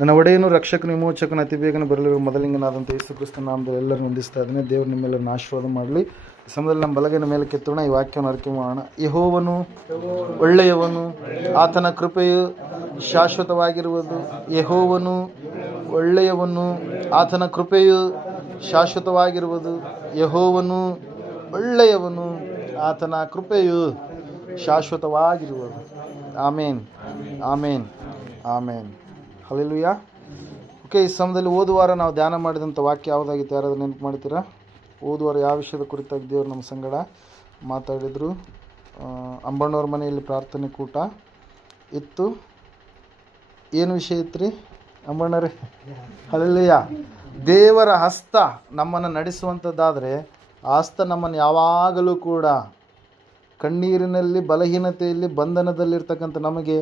ನನ್ನ ಒಡೆಯನು ರಕ್ಷಕನು ವಿಮೋಚಕನ ಅತಿ ಬೇಗನೆ ಬರಲಿರುವ ಮೊದಲಿಂಗನಾದಂಥ ಯೇಸು ಕ್ರಿಸ್ತನ ನಾಮದಲ್ಲಿ ಎಲ್ಲರೂ ಹೊಂದಿಸ್ತಾ ಇದ್ದೇನೆ. ದೇವರು ನಿಮ್ಮೆಲ್ಲರನ್ನು ಆಶೀರ್ವಾದ ಮಾಡಲಿ. ಈ ಸಮಯದಲ್ಲಿ ನಮ್ಮ ಬಲಗೈನ ಮೇಲೆ ಕೆತ್ತೋಣ, ಈ ವಾಕ್ಯವನ್ನು ಅರಿಕೆ ಮಾಡೋಣ. ಯೆಹೋವನು ಒಳ್ಳೆಯವನು, ಆತನ ಕೃಪೆಯು ಶಾಶ್ವತವಾಗಿರುವುದು. ಯೆಹೋವನು ಒಳ್ಳೆಯವನು, ಆತನ ಕೃಪೆಯು ಶಾಶ್ವತವಾಗಿರುವುದು. ಯೆಹೋವನು ಒಳ್ಳೆಯವನು, ಆತನ ಕೃಪೆಯು ಶಾಶ್ವತವಾಗಿರುವುದು. ಆಮೇನ್, ಆಮೇನ್, ಆಮೇನ್. ಹಲ್ಲೆಲೂಯಾ. ಓಕೆ, ಈ ಸಮಯದಲ್ಲಿ ಓದುವಾರ ನಾವು ಧ್ಯಾನ ಮಾಡಿದಂಥ ವಾಕ್ಯ ಯಾವುದಾಗಿತ್ತು? ಯಾರಾದರೂ ನೆನಪು ಮಾಡ್ತೀರಾ? ಓದುವಾರ ಯಾವ ವಿಷಯದ ಕುರಿತಾಗಿ ದೇವರು ನಮ್ಮ ಸಂಗಡ ಮಾತಾಡಿದರು? ಅಂಬಣ್ಣವ್ರ ಮನೆಯಲ್ಲಿ ಪ್ರಾರ್ಥನೆ ಕೂಟ ಇತ್ತು. ಏನು ವಿಷಯ ಇತ್ತು ರೀ ಅಂಬಣ್ಣರೇ? ಹಲ್ಲೆಲೂಯಾ. ದೇವರ ಹಸ್ತ ನಮ್ಮನ್ನು ನಡೆಸುವಂಥದ್ದಾದರೆ ಆ ಹಸ್ತ ನಮ್ಮನ್ನು ಯಾವಾಗಲೂ ಕೂಡ ಕಣ್ಣೀರಿನಲ್ಲಿ, ಬಲಹೀನತೆಯಲ್ಲಿ, ಬಂಧನದಲ್ಲಿರ್ತಕ್ಕಂಥ ನಮಗೆ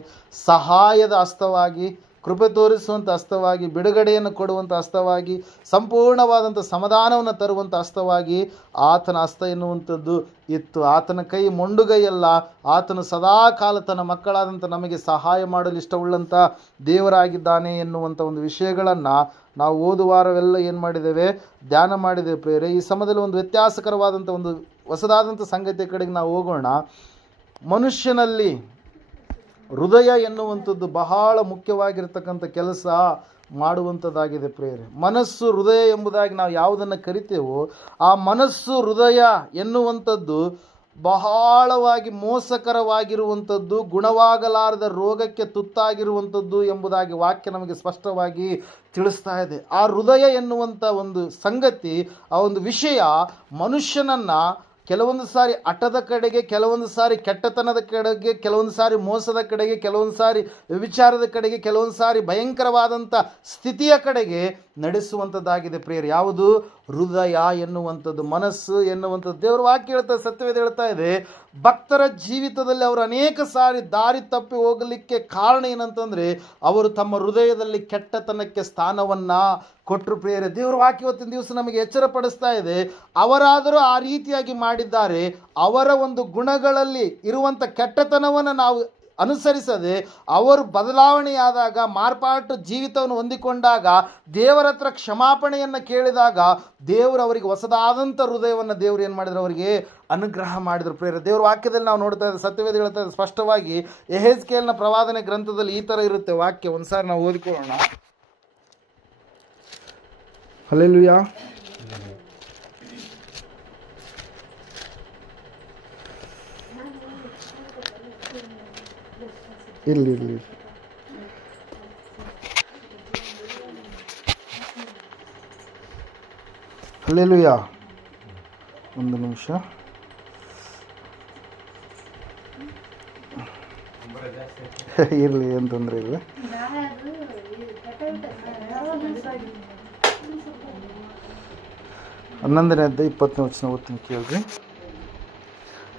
ಸಹಾಯದ ಹಸ್ತವಾಗಿ, ಕೃಪೆ ತೋರಿಸುವಂಥ ಹಸ್ತವಾಗಿ, ಬಿಡುಗಡೆಯನ್ನು ಕೊಡುವಂಥ ಹಸ್ತವಾಗಿ, ಸಂಪೂರ್ಣವಾದಂಥ ಸಮಾಧಾನವನ್ನು ತರುವಂಥ ಹಸ್ತವಾಗಿ ಆತನ ಹಸ್ತ ಎನ್ನುವಂಥದ್ದು ಇತ್ತು. ಆತನ ಕೈ ಮೊಂಡುಗೈಯಲ್ಲ, ಆತನು ಸದಾಕಾಲ ತನ್ನ ಮಕ್ಕಳಾದಂಥ ನಮಗೆ ಸಹಾಯ ಮಾಡಲು ಇಷ್ಟವುಳ್ಳಂಥ ದೇವರಾಗಿದ್ದಾನೆ ಎನ್ನುವಂಥ ಒಂದು ವಿಷಯಗಳನ್ನು ನಾವು ಓದುವಾರವೆಲ್ಲ ಏನು ಮಾಡಿದ್ದೇವೆ? ಧ್ಯಾನ ಮಾಡಿದ್ದೇವೆ ಪ್ರಿಯರೇ. ಈ ಸಮಯದಲ್ಲಿ ಒಂದು ವ್ಯತ್ಯಾಸಕರವಾದಂಥ ಒಂದು ಹೊಸದಾದಂಥ ಸಂಗತಿಯ ಕಡೆಗೆ ನಾವು ಹೋಗೋಣ. ಮನುಷ್ಯನಲ್ಲಿ ಹೃದಯ ಎನ್ನುವಂಥದ್ದು ಬಹಳ ಮುಖ್ಯವಾಗಿರ್ತಕ್ಕಂಥ ಕೆಲಸ ಮಾಡುವಂಥದ್ದಾಗಿದೆ ಪ್ರಿಯರೇ. ಮನಸ್ಸು, ಹೃದಯ ಎಂಬುದಾಗಿ ನಾವು ಯಾವುದನ್ನು ಕರಿತೇವೋ ಆ ಮನಸ್ಸು, ಹೃದಯ ಎನ್ನುವಂಥದ್ದು ಬಹಳವಾಗಿ ಮೋಸಕರವಾಗಿರುವಂಥದ್ದು, ಗುಣವಾಗಲಾರದ ರೋಗಕ್ಕೆ ತುತ್ತಾಗಿರುವಂಥದ್ದು ಎಂಬುದಾಗಿ ವಾಕ್ಯ ನಮಗೆ ಸ್ಪಷ್ಟವಾಗಿ ತಿಳಿಸ್ತಾ ಇದೆ. ಆ ಹೃದಯ ಎನ್ನುವಂಥ ಒಂದು ಸಂಗತಿ, ಆ ಒಂದು ವಿಷಯ ಮನುಷ್ಯನನ್ನು ಕೆಲವೊಂದು ಸಾರಿ ಹಠದ ಕಡೆಗೆ, ಕೆಲವೊಂದು ಸಾರಿ ಕೆಟ್ಟತನದ ಕಡೆಗೆ, ಕೆಲವೊಂದು ಸಾರಿ ಮೋಸದ ಕಡೆಗೆ, ಕೆಲವೊಂದು ಸಾರಿ ವ್ಯಭಿಚಾರದ ಕಡೆಗೆ, ಕೆಲವೊಂದು ಸಾರಿ ಭಯಂಕರವಾದಂಥ ಸ್ಥಿತಿಯ ಕಡೆಗೆ ನಡೆಸುವಂಥದ್ದಾಗಿದೆ ಪ್ರಿಯರು. ಯಾವುದು? ಹೃದಯ ಎನ್ನುವಂಥದ್ದು, ಮನಸ್ಸು ಎನ್ನುವಂಥದ್ದು. ದೇವರ ವಾಕ್ಯ ಹೇಳ್ತಾ, ಸತ್ಯವೇದ ಹೇಳ್ತಾ ಇದೆ, ಭಕ್ತರ ಜೀವಿತದಲ್ಲಿ ಅವರು ಅನೇಕ ಸಾರಿ ದಾರಿ ತಪ್ಪಿ ಹೋಗಲಿಕ್ಕೆ ಕಾರಣ ಏನಂತಂದರೆ ಅವರು ತಮ್ಮ ಹೃದಯದಲ್ಲಿ ಕೆಟ್ಟತನಕ್ಕೆ ಸ್ಥಾನವನ್ನು ಕೊಟ್ಟರು ಪ್ರಿಯರೇ. ದೇವರ ವಾಕ್ಯ ಇವತ್ತಿನ ದಿವಸ ನಮಗೆ ಎಚ್ಚರ ಪಡಿಸ್ತಾ ಇದೆ. ಅವರಾದರೂ ಆ ರೀತಿಯಾಗಿ ಮಾಡಿದ್ದಾರೆ. ಅವರ ಒಂದು ಗುಣಗಳಲ್ಲಿ ಇರುವಂಥ ಕೆಟ್ಟತನವನ್ನು ನಾವು ಅನುಸರಿಸದೆ ಅವರು ಬದಲಾವಣೆಯಾದಾಗ, ಮಾರ್ಪಾಟು ಜೀವಿತವನ್ನು ಹೊಂದಿಕೊಂಡಾಗ, ದೇವರ ಹತ್ರ ಕ್ಷಮಾಪಣೆಯನ್ನು ಕೇಳಿದಾಗ ದೇವರು ಅವರಿಗೆ ಹೊಸದಾದಂಥ ಹೃದಯವನ್ನು ದೇವರು ಏನು ಮಾಡಿದ್ರು? ಅವರಿಗೆ ಅನುಗ್ರಹ ಮಾಡಿದರು ಪ್ರಿಯರೇ. ದೇವರ ವಾಕ್ಯದಲ್ಲಿ ನಾವು ನೋಡ್ತಾ ಇದ್ದೇವೆ, ಸತ್ಯವೇದ ಹೇಳ್ತಾ ಇದೆ ಸ್ಪಷ್ಟವಾಗಿ. ಯೆಹೆಜ್ಕೇಲನ ಪ್ರವಾದನೆ ಗ್ರಂಥದಲ್ಲಿ ಈ ಥರ ಇರುತ್ತೆ ವಾಕ್ಯ. ಒಂದು ಸಾರಿ ನಾವು ಓದಿಕೊಳ್ಳೋಣ. ಹಲ್ಲೆಲೂಯಾ. ಇಲ್ಲಿ ಹಲ್ಲೆಲೂಯಾ. ಒಂದು ನಿಮಿಷ. ಇರಲಿ, ಏನು ತೊಂದರೆ ಇಲ್ಲ. 11ನೇ ಅಧ್ಯಾಯ 20ನೇ ವಚನ ಓದ್ತೀನಿ ಕೇಳ್ರಿ.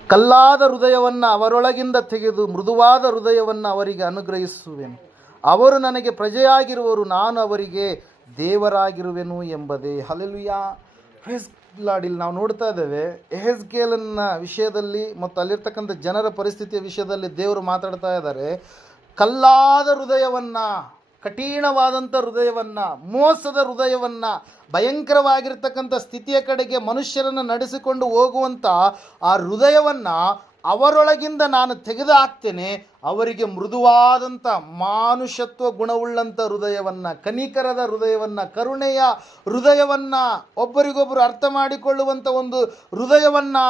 ಕಲ್ಲಾದ ಹೃದಯವನ್ನು ಅವರೊಳಗಿಂದ ತೆಗೆದು ಮೃದುವಾದ ಹೃದಯವನ್ನು ಅವರಿಗೆ ಅನುಗ್ರಹಿಸುವೆನು. ಅವರು ನನಗೆ ಪ್ರಜೆಯಾಗಿರುವರು, ನಾನು ಅವರಿಗೆ ದೇವರಾಗಿರುವೆನು ಎಂಬುದೇ. ಹಲ್ಲೆಲೂಯಾ. Praise lord. ಇಲ್ಲಿ ನಾವು ನೋಡ್ತಾ ಇದ್ದೇವೆ ಯೆಹೆಜ್ಕೇಲನ ವಿಷಯದಲ್ಲಿ ಮತ್ತು ಅಲ್ಲಿರ್ತಕ್ಕಂಥ ಜನರ ಪರಿಸ್ಥಿತಿಯ ವಿಷಯದಲ್ಲಿ ದೇವರು ಮಾತಾಡ್ತಾ ಇದ್ದಾರೆ. ಕಲ್ಲಾದ ಹೃದಯವನ್ನು, ಕಠಿಣವಾದಂಥ ಹೃದಯವನ್ನು, ಮೋಸದ ಹೃದಯವನ್ನು, ಭಯಂಕರವಾಗಿರ್ತಕ್ಕಂಥ ಸ್ಥಿತಿಯ ಕಡೆಗೆ ಮನುಷ್ಯರನ್ನು ನಡೆಸಿಕೊಂಡು ಹೋಗುವಂಥ ಆ ಹೃದಯವನ್ನು ಅವರೊಳಗಿಂದ ನಾನು ತೆಗೆದು ಹಾಕ್ತೇನೆ. ಅವರಿಗೆ ಮೃದುವಾದಂಥ ಮಾನುಷತ್ವ ಗುಣವುಳ್ಳಂಥ ಹೃದಯವನ್ನು, ಕನಿಕರದ ಹೃದಯವನ್ನು, ಕರುಣೆಯ ಹೃದಯವನ್ನು, ಒಬ್ಬರಿಗೊಬ್ಬರು ಅರ್ಥ ಮಾಡಿಕೊಳ್ಳುವಂಥ ಒಂದು ಹೃದಯವನ್ನು,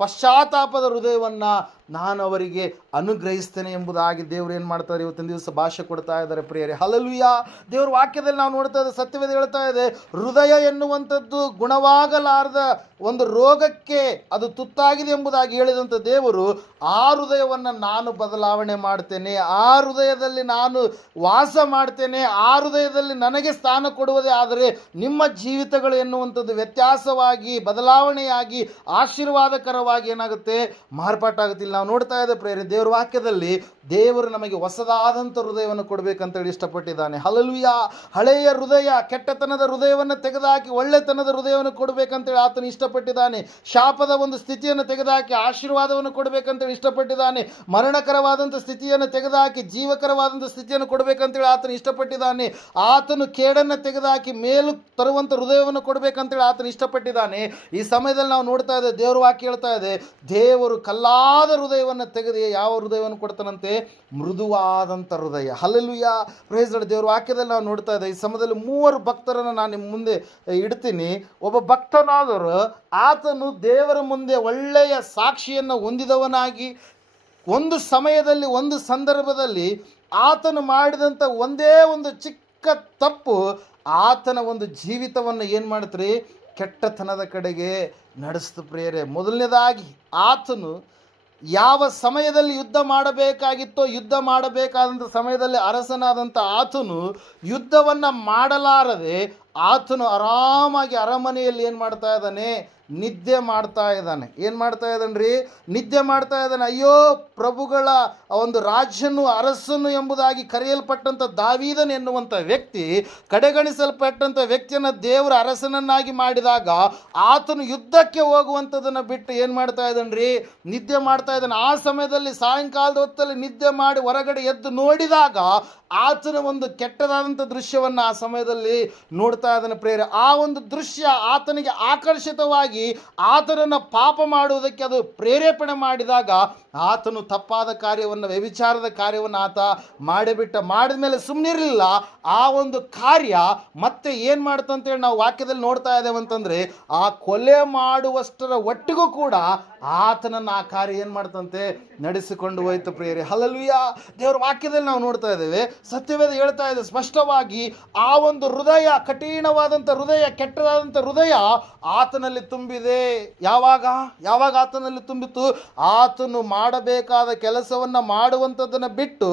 ಪಶ್ಚಾತ್ತಾಪದ ಹೃದಯವನ್ನು ನಾನು ಅವರಿಗೆ ಅನುಗ್ರಹಿಸ್ತೇನೆ ಎಂಬುದಾಗಿ ದೇವರು ಏನು ಮಾಡ್ತಾರೆ? ಇವತ್ತಿನ ದಿವಸ ಭಾಷೆ ಕೊಡ್ತಾ ಇದ್ದಾರೆ ಪ್ರಿಯರೇ. ಹಲ್ಲೆಲೂಯಾ. ದೇವ್ರ ವಾಕ್ಯದಲ್ಲಿ ನಾವು ನೋಡ್ತಾ ಇದ್ದೇವೆ, ಸತ್ಯವೇದ ಹೇಳ್ತಾ ಇದೆ, ಹೃದಯ ಎನ್ನುವಂಥದ್ದು ಗುಣವಾಗಲಾರದ ಒಂದು ರೋಗಕ್ಕೆ ಅದು ತುತ್ತಾಗಿದೆ ಎಂಬುದಾಗಿ ಹೇಳಿದಂಥ ದೇವರು ಆ ಹೃದಯವನ್ನು ನಾನು ಬದಲಾವಣೆ ಮಾಡ್ತೇನೆ, ಆ ಹೃದಯದಲ್ಲಿ ನಾನು ವಾಸ ಮಾಡ್ತೇನೆ, ಆ ಹೃದಯದಲ್ಲಿ ನನಗೆ ಸ್ಥಾನ ಕೊಡುವುದೇ ಆದರೆ ನಿಮ್ಮ ಜೀವಿತಗಳು ಎನ್ನುವಂಥದ್ದು ವ್ಯತ್ಯಾಸವಾಗಿ, ಬದಲಾವಣೆಯಾಗಿ, ಆಶೀರ್ವಾದಕರವಾಗಿ ಏನಾಗುತ್ತೆ? ಮಾರ್ಪಾಟಾಗುತ್ತೆ. ಇಲ್ಲಿ ನಾವು ನಾವು ನೋಡ್ತಾ ಇದ್ದೇವೆ ಪ್ರೇರೆ, ದೇವರ ವಾಕ್ಯದಲ್ಲಿ ದೇವರು ನಮಗೆ ಹೊಸದಾದಂಥ ಹೃದಯವನ್ನು ಕೊಡಬೇಕಂತೇಳಿ ಇಷ್ಟಪಟ್ಟಿದ್ದಾನೆ. ಹಲ್ಲೆಲೂಯಾ. ಹಳೆಯ ಹೃದಯ, ಕೆಟ್ಟತನದ ಹೃದಯವನ್ನು ತೆಗೆದುಹಾಕಿ ಒಳ್ಳೆತನದ ಹೃದಯವನ್ನು ಕೊಡಬೇಕಂತೇಳಿ ಆತನು ಇಷ್ಟಪಟ್ಟಿದ್ದಾನೆ. ಶಾಪದ ಒಂದು ಸ್ಥಿತಿಯನ್ನು ತೆಗೆದುಹಾಕಿ ಆಶೀರ್ವಾದವನ್ನು ಕೊಡಬೇಕಂತೇಳಿ ಇಷ್ಟಪಟ್ಟಿದ್ದಾನೆ. ಮರಣಕರವಾದಂಥ ಸ್ಥಿತಿಯನ್ನು ತೆಗೆದುಹಾಕಿ ಜೀವಕರವಾದಂಥ ಸ್ಥಿತಿಯನ್ನು ಕೊಡಬೇಕಂತೇಳಿ ಆತನು ಇಷ್ಟಪಟ್ಟಿದ್ದಾನೆ. ಆತನು ಕೇಡನ್ನು ತೆಗೆದುಹಾಕಿ ಮೇಲು ತರುವಂಥ ಹೃದಯವನ್ನು ಕೊಡಬೇಕಂತೇಳಿ ಆತನು ಇಷ್ಟಪಟ್ಟಿದ್ದಾನೆ. ಈ ಸಮಯದಲ್ಲಿ ನಾವು ನೋಡ್ತಾ ಇದ್ದೇವೆ, ದೇವರ ವಾಕ್ಯ ಹೇಳ್ತಾ ಇದೆ, ದೇವರು ಕಲ್ಲಾದ ಹೃದಯವನ್ನು ತೆಗೆದು ಯಾವ ಹೃದಯವನ್ನು ಕೊಡ್ತಾನಂತೆ? ಮೃದುವಾದಂಥ ಹೃದಯ. ಹಲ್ಲೆಲೂಯಾ. Praise lord. ದೇವರ ವಾಕ್ಯದಲ್ಲಿ ನಾವು ನೋಡ್ತಾ ಇದ್ದೇವೆ. ಈ ಸಮಯದಲ್ಲಿ 3 ಭಕ್ತರನ್ನು ನಾನು ನಿಮ್ಮ ಮುಂದೆ ಇಡ್ತೀನಿ. ಒಬ್ಬ ಭಕ್ತನಾದರೂ ಆತನು ದೇವರ ಮುಂದೆ ಒಳ್ಳೆಯ ಸಾಕ್ಷಿಯನ್ನು ಹೊಂದಿದವನಾಗಿ, ಒಂದು ಸಮಯದಲ್ಲಿ ಒಂದು ಸಂದರ್ಭದಲ್ಲಿ ಆತನು ಮಾಡಿದಂಥ ಒಂದೇ ಒಂದು ಚಿಕ್ಕ ತಪ್ಪು ಆತನ ಒಂದು ಜೀವಿತವನ್ನು ಏನು ಮಾಡುತ್ತೀರಿ? ಕೆಟ್ಟತನದ ಕಡೆಗೆ ನಡೆಸ್ತು ಪ್ರಿಯರೇ. ಮೊದಲನೇದಾಗಿ ಆತನು ಯಾವ ಸಮಯದಲ್ಲಿ ಯುದ್ಧ ಮಾಡಬೇಕಾಗಿತ್ತೋ, ಯುದ್ಧ ಮಾಡಬೇಕಾದಂಥ ಸಮಯದಲ್ಲಿ ಅರಸನಾದಂಥ ಆತನು ಯುದ್ಧವನ್ನು ಮಾಡಲಾರದೆ ಆತನು ಆರಾಮಾಗಿ ಅರಮನೆಯಲ್ಲಿ ಏನು ಮಾಡ್ತಾ ಇದ್ದಾನೆ? ನಿದ್ದೆ ಮಾಡ್ತಾ ಇದ್ದಾನೆ. ಏನು ಮಾಡ್ತಾ ಇದ್ದಾನ್ರಿ? ನಿದ್ದೆ ಮಾಡ್ತಾ ಇದ್ದಾನೆ. ಅಯ್ಯೋ, ಪ್ರಭುಗಳ ಒಂದು ರಾಜನು ಅರಸನು ಎಂಬುದಾಗಿ ಕರೆಯಲ್ಪಟ್ಟಂಥ ದಾವೀದನು ಎನ್ನುವಂಥ ವ್ಯಕ್ತಿ, ಕಡೆಗಣಿಸಲ್ಪಟ್ಟಂಥ ವ್ಯಕ್ತಿಯನ್ನು ದೇವರ ಅರಸನನ್ನಾಗಿ ಮಾಡಿದಾಗ ಆತನು ಯುದ್ಧಕ್ಕೆ ಹೋಗುವಂಥದ್ದನ್ನು ಬಿಟ್ಟು ಏನು ಮಾಡ್ತಾ ಇದ್ದಾನ್ರಿ? ನಿದ್ದೆ ಮಾಡ್ತಾ ಇದ್ದಾನೆ. ಆ ಸಮಯದಲ್ಲಿ ಸಾಯಂಕಾಲದ ಹೊತ್ತಲ್ಲಿ ನಿದ್ದೆ ಮಾಡಿ ಹೊರಗಡೆ ಎದ್ದು ನೋಡಿದಾಗ ಆತನ ಒಂದು ಕೆಟ್ಟದಾದಂಥ ದೃಶ್ಯವನ್ನು ಆ ಸಮಯದಲ್ಲಿ ನೋಡ್ತಾ ಇದ್ದಾನೆ ಪ್ರೇರೆ. ಆ ಒಂದು ದೃಶ್ಯ ಆತನಿಗೆ ಆಕರ್ಷಿತವಾಗಿ ಆತನನ್ನು ಪಾಪ ಮಾಡುವುದಕ್ಕೆ ಅದು ಪ್ರೇರೇಪಣೆ ಮಾಡಿದಾಗ ಆತನು ತಪ್ಪಾದ ಕಾರ್ಯವನ್ನು, ವ್ಯಭಿಚಾರದ ಕಾರ್ಯವನ್ನು ಆತ ಮಾಡಿಬಿಟ್ಟ. ಮಾಡಿದ ಮೇಲೆ ಸುಮ್ಮನಿರಲಿಲ್ಲ. ಆ ಒಂದು ಕಾರ್ಯ ಮತ್ತೆ ಏನು ಮಾಡ್ತಂತೇಳಿ ನಾವು ವಾಕ್ಯದಲ್ಲಿ ನೋಡ್ತಾ ಇದ್ದೇವೆ ಅಂತಂದರೆ, ಆ ಕೊಲೆ ಮಾಡುವಷ್ಟರ ಒಟ್ಟಿಗೂ ಕೂಡ ಆತನನ್ನು ಆ ಕಾರ್ಯ ಏನು ಮಾಡ್ತಂತೆ? ನಡೆಸಿಕೊಂಡು ಹೋಯ್ತು ಪ್ರಿಯರೇ. ಹಲ್ಲೆಲೂಯಾ. ದೇವರ ವಾಕ್ಯದಲ್ಲಿ ನಾವು ನೋಡ್ತಾ ಇದ್ದೇವೆ, ಸತ್ಯವೇದ ಹೇಳ್ತಾ ಇದೆ ಸ್ಪಷ್ಟವಾಗಿ, ಆ ಒಂದು ಹೃದಯ, ಕಠಿಣವಾದಂಥ ಹೃದಯ, ಕೆಟ್ಟದಾದಂಥ ಹೃದಯ ಆತನಲ್ಲಿ ತುಂಬಿದೆ. ಯಾವಾಗ ಆತನಲ್ಲಿ ತುಂಬಿತು? ಆತನು ಮಾಡಬೇಕಾದ ಕೆಲಸವನ್ನು ಮಾಡುವಂಥದ್ದನ್ನು ಬಿಟ್ಟು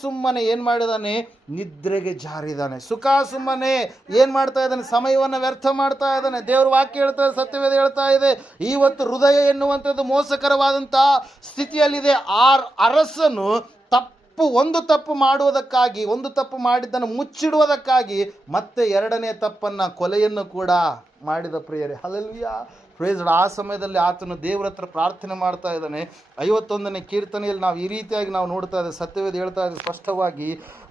ಸುಮ್ಮನೆ ಏನು ಮಾಡಿದಾನೆ? ನಿದ್ರೆಗೆ ಜಾರಿದಾನೆ. ಸುಮ್ಮನೆ ಏನು ಮಾಡ್ತಾ ಇದ್ದಾನೆ? ಸಮಯವನ್ನು ವ್ಯರ್ಥ ಮಾಡ್ತಾ ಇದ್ದಾನೆ. ದೇವ್ರ ವಾಕ್ಯ ಹೇಳ್ತಾ ಇದೆ, ಸತ್ಯವೇದ ಹೇಳ್ತಾ ಇದೆ, ಇವತ್ತು ಹೃದಯ ಎನ್ನುವಂಥದ್ದು ಮೋಸಕರವಾದಂಥ ಸ್ಥಿತಿಯಲ್ಲಿದೆ. ಆ ಅರಸನು ಒಂದು ತಪ್ಪು ಮಾಡುವುದಕ್ಕಾಗಿ, ಒಂದು ತಪ್ಪು ಮಾಡಿದ್ದನ್ನು ಮುಚ್ಚಿಡುವುದಕ್ಕಾಗಿ ಮತ್ತೆ 2ನೇ ತಪ್ಪನ್ನು, ಕೊಲೆಯನ್ನು ಕೂಡ ಮಾಡಿದ ಪ್ರಿಯರೇ. ಹಲ್ಲೆಲೂಯಾ. ಪ್ರೈಸ್. ಆ ಸಮಯದಲ್ಲಿ ಆತನು ದೇವರ ಹತ್ರ ಪ್ರಾರ್ಥನೆ ಮಾಡ್ತಾ ಇದ್ದಾನೆ. 51ನೇ ಕೀರ್ತನೆಯಲ್ಲಿ ನಾವು ಈ ರೀತಿಯಾಗಿ ನಾವು ನೋಡ್ತಾ ಇದ್ದೇವೆ. ಸತ್ಯವೇದ ಹೇಳ್ತಾ ಇದೆ ಸ್ಪಷ್ಟವಾಗಿ,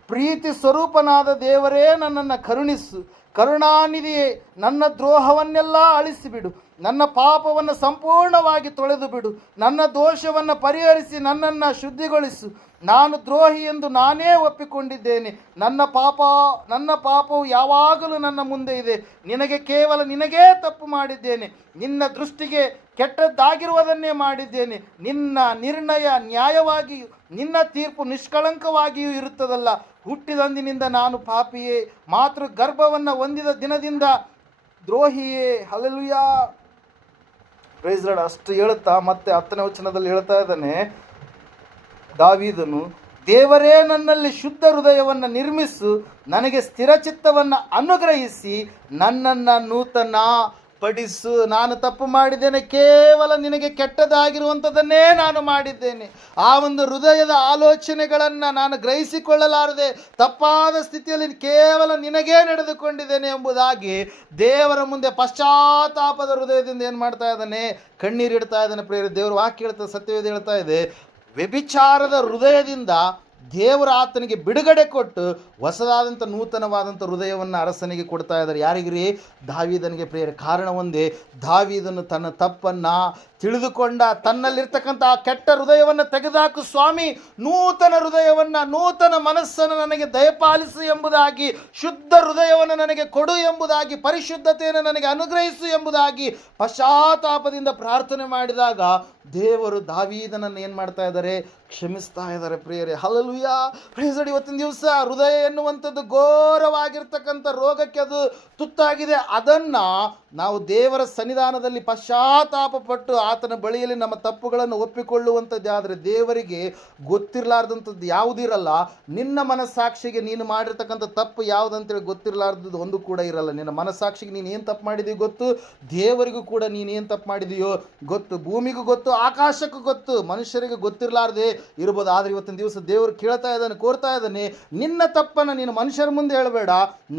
ಪ್ರೀತಿ ಸ್ವರೂಪನಾದ ದೇವರೇ ನನ್ನನ್ನು ಕರುಣಿಸು, ಕರುಣಾನಿಧಿಯೇ ನನ್ನ ದ್ರೋಹವನ್ನೆಲ್ಲ ಅಳಿಸಿಬಿಡು, ನನ್ನ ಪಾಪವನ್ನು ಸಂಪೂರ್ಣವಾಗಿ ತೊಳೆದು ಬಿಡು, ನನ್ನ ದೋಷವನ್ನು ಪರಿಹರಿಸಿ ನನ್ನನ್ನು ಶುದ್ಧಿಗೊಳಿಸು. ನಾನು ದ್ರೋಹಿ ಎಂದು ನಾನೇ ಒಪ್ಪಿಕೊಂಡಿದ್ದೇನೆ. ನನ್ನ ಪಾಪವು ಯಾವಾಗಲೂ ನನ್ನ ಮುಂದೆ ಇದೆ. ನಿನಗೇ ತಪ್ಪು ಮಾಡಿದ್ದೇನೆ. ನಿನ್ನ ದೃಷ್ಟಿಗೆ ಕೆಟ್ಟದ್ದಾಗಿರುವುದನ್ನೇ ಮಾಡಿದ್ದೇನೆ. ನಿನ್ನ ನಿರ್ಣಯ ನ್ಯಾಯವಾಗಿಯೂ ನಿನ್ನ ತೀರ್ಪು ನಿಷ್ಕಳಂಕವಾಗಿಯೂ ಇರುತ್ತದಲ್ಲ. ಹುಟ್ಟಿದಂದಿನಿಂದ ನಾನು ಪಾಪಿಯೇ, ಮಾತೃ ಗರ್ಭವನ್ನು ಹೊಂದಿದ ದಿನದಿಂದ ದ್ರೋಹಿಯೇ. ಹಲ್ಲೆಲೂಯಾ. Praise lord. ಅಷ್ಟು ಹೇಳುತ್ತಾ ಮತ್ತೆ 10ನೇ ವಚನದಲ್ಲಿ ಹೇಳ್ತಾ ಇದ್ದಾನೆ ದಾವೀದನು, ದೇವರೇ ನನ್ನಲ್ಲಿ ಶುದ್ಧ ಹೃದಯವನ್ನು ನಿರ್ಮಿಸು, ನನಗೆ ಸ್ಥಿರಚಿತ್ತವನ್ನು ಅನುಗ್ರಹಿಸಿ ನನ್ನನ್ನು ನೂತನ ಪಡಿಸು. ನಾನು ತಪ್ಪು ಮಾಡಿದ್ದೇನೆ, ಕೇವಲ ನಿನಗೆ ಕೆಟ್ಟದಾಗಿರುವಂಥದ್ದನ್ನೇ ನಾನು ಮಾಡಿದ್ದೇನೆ. ಆ ಒಂದು ಹೃದಯದ ಆಲೋಚನೆಗಳನ್ನು ನಾನು ಗ್ರಹಿಸಿಕೊಳ್ಳಲಾರದೆ ತಪ್ಪಾದ ಸ್ಥಿತಿಯಲ್ಲಿ ಕೇವಲ ನಿನಗೇ ನಡೆದುಕೊಂಡಿದ್ದೇನೆ ಎಂಬುದಾಗಿ ದೇವರ ಮುಂದೆ ಪಶ್ಚಾತ್ತಾಪದ ಹೃದಯದಿಂದ ಏನು ಮಾಡ್ತಾ ಇದ್ದಾನೆ? ಕಣ್ಣೀರಿಡ್ತಾ ಇದ್ದಾನೆ ಪ್ರಿಯರೇ. ದೇವರ ವಾಕ್ಯ ಹೇಳ್ತಾ, ಸತ್ಯವೇದ ಹೇಳ್ತಾ ಇದೆ, ವ್ಯಭಿಚಾರದ ಹೃದಯದಿಂದ ದೇವರ ಆತನಿಗೆ ಬಿಡುಗಡೆ ಕೊಟ್ಟು ಹೊಸದಾದಂಥ ನೂತನವಾದಂಥ ಹೃದಯವನ್ನು ಅರಸನಿಗೆ ಕೊಡ್ತಾ ಇದ್ದಾರೆ. ಯಾರಿಗ್ರಿ? ದಾವೀದನಿಗೆ ಪ್ರಿಯರೇ. ಕಾರಣ ಒಂದೇ, ದಾವೀದನು ತನ್ನ ತಪ್ಪನ್ನು ತಿಳಿದುಕೊಂಡ. ತನ್ನಲ್ಲಿರ್ತಕ್ಕಂಥ ಆ ಕೆಟ್ಟ ಹೃದಯವನ್ನು ತೆಗೆದುಹಾಕು ಸ್ವಾಮಿ, ನೂತನ ಹೃದಯವನ್ನು, ನೂತನ ಮನಸ್ಸನ್ನು ನನಗೆ ದಯಪಾಲಿಸು ಎಂಬುದಾಗಿ, ಶುದ್ಧ ಹೃದಯವನ್ನು ನನಗೆ ಕೊಡು ಎಂಬುದಾಗಿ, ಪರಿಶುದ್ಧತೆಯನ್ನು ನನಗೆ ಅನುಗ್ರಹಿಸು ಎಂಬುದಾಗಿ ಪಶ್ಚಾತ್ತಾಪದಿಂದ ಪ್ರಾರ್ಥನೆ ಮಾಡಿದಾಗ ದೇವರು ದಾವೀದನನ್ನು ಏನು ಮಾಡ್ತಾ ಇದ್ದಾರೆ? ಕ್ಷಮಿಸ್ತಾ ಇದ್ದಾರೆ ಪ್ರಿಯರೇ. ಹಲ್ಲೆಲೂಯಾ. Praise lord. ಇವತ್ತಿನ ದಿವಸ ಹೃದಯ ಎನ್ನುವಂಥದ್ದು ಘೋರವಾಗಿರ್ತಕ್ಕಂಥ ರೋಗಕ್ಕೆ ಅದು ತುತ್ತಾಗಿದೆ. ಅದನ್ನು ನಾವು ದೇವರ ಸನ್ನಿಧಾನದಲ್ಲಿ ಪಶ್ಚಾತ್ತಾಪ ಪಟ್ಟು ಆತನ ಬಳಿಯಲ್ಲಿ ನಮ್ಮ ತಪ್ಪುಗಳನ್ನು ಒಪ್ಪಿಕೊಳ್ಳುವಂಥದ್ದು ಆದರೆ ದೇವರಿಗೆ ಗೊತ್ತಿರಲಾರ್ದಂಥದ್ದು ಯಾವುದಿರಲ್ಲ. ನಿನ್ನ ಮನಸ್ಸಾಕ್ಷಿಗೆ ನೀನು ಮಾಡಿರ್ತಕ್ಕಂಥ ತಪ್ಪು ಯಾವುದಂತೇಳಿ ಗೊತ್ತಿರಲಾರ್ದದ್ದು ಒಂದು ಕೂಡ ಇರಲ್ಲ. ನಿನ್ನ ಮನಸ್ಸಾಕ್ಷಿಗೆ ನೀನು ಏನು ತಪ್ಪು ಮಾಡಿದೀಯ ಗೊತ್ತು, ದೇವರಿಗೂ ಕೂಡ ನೀನೇನು ತಪ್ಪು ಮಾಡಿದೆಯೋ ಗೊತ್ತು, ಭೂಮಿಗೂ ಗೊತ್ತು, ಆಕಾಶಕ್ಕೂ ಗೊತ್ತು. ಮನುಷ್ಯರಿಗೆ ಗೊತ್ತಿರಲಾರ್ದೆ ಇರ್ಬೋದು. ಆದರೆ ಇವತ್ತಿನ ದಿವಸ ದೇವರು ಕೇಳ್ತಾ ಇದ್ದಾನೆ, ಕೋರ್ತಾ ಇದ್ದಾನೆ, ನಿನ್ನ ತಪ್ಪನ್ನು ನೀನು ಮನುಷ್ಯರ ಮುಂದೆ ಹೇಳಬೇಡ,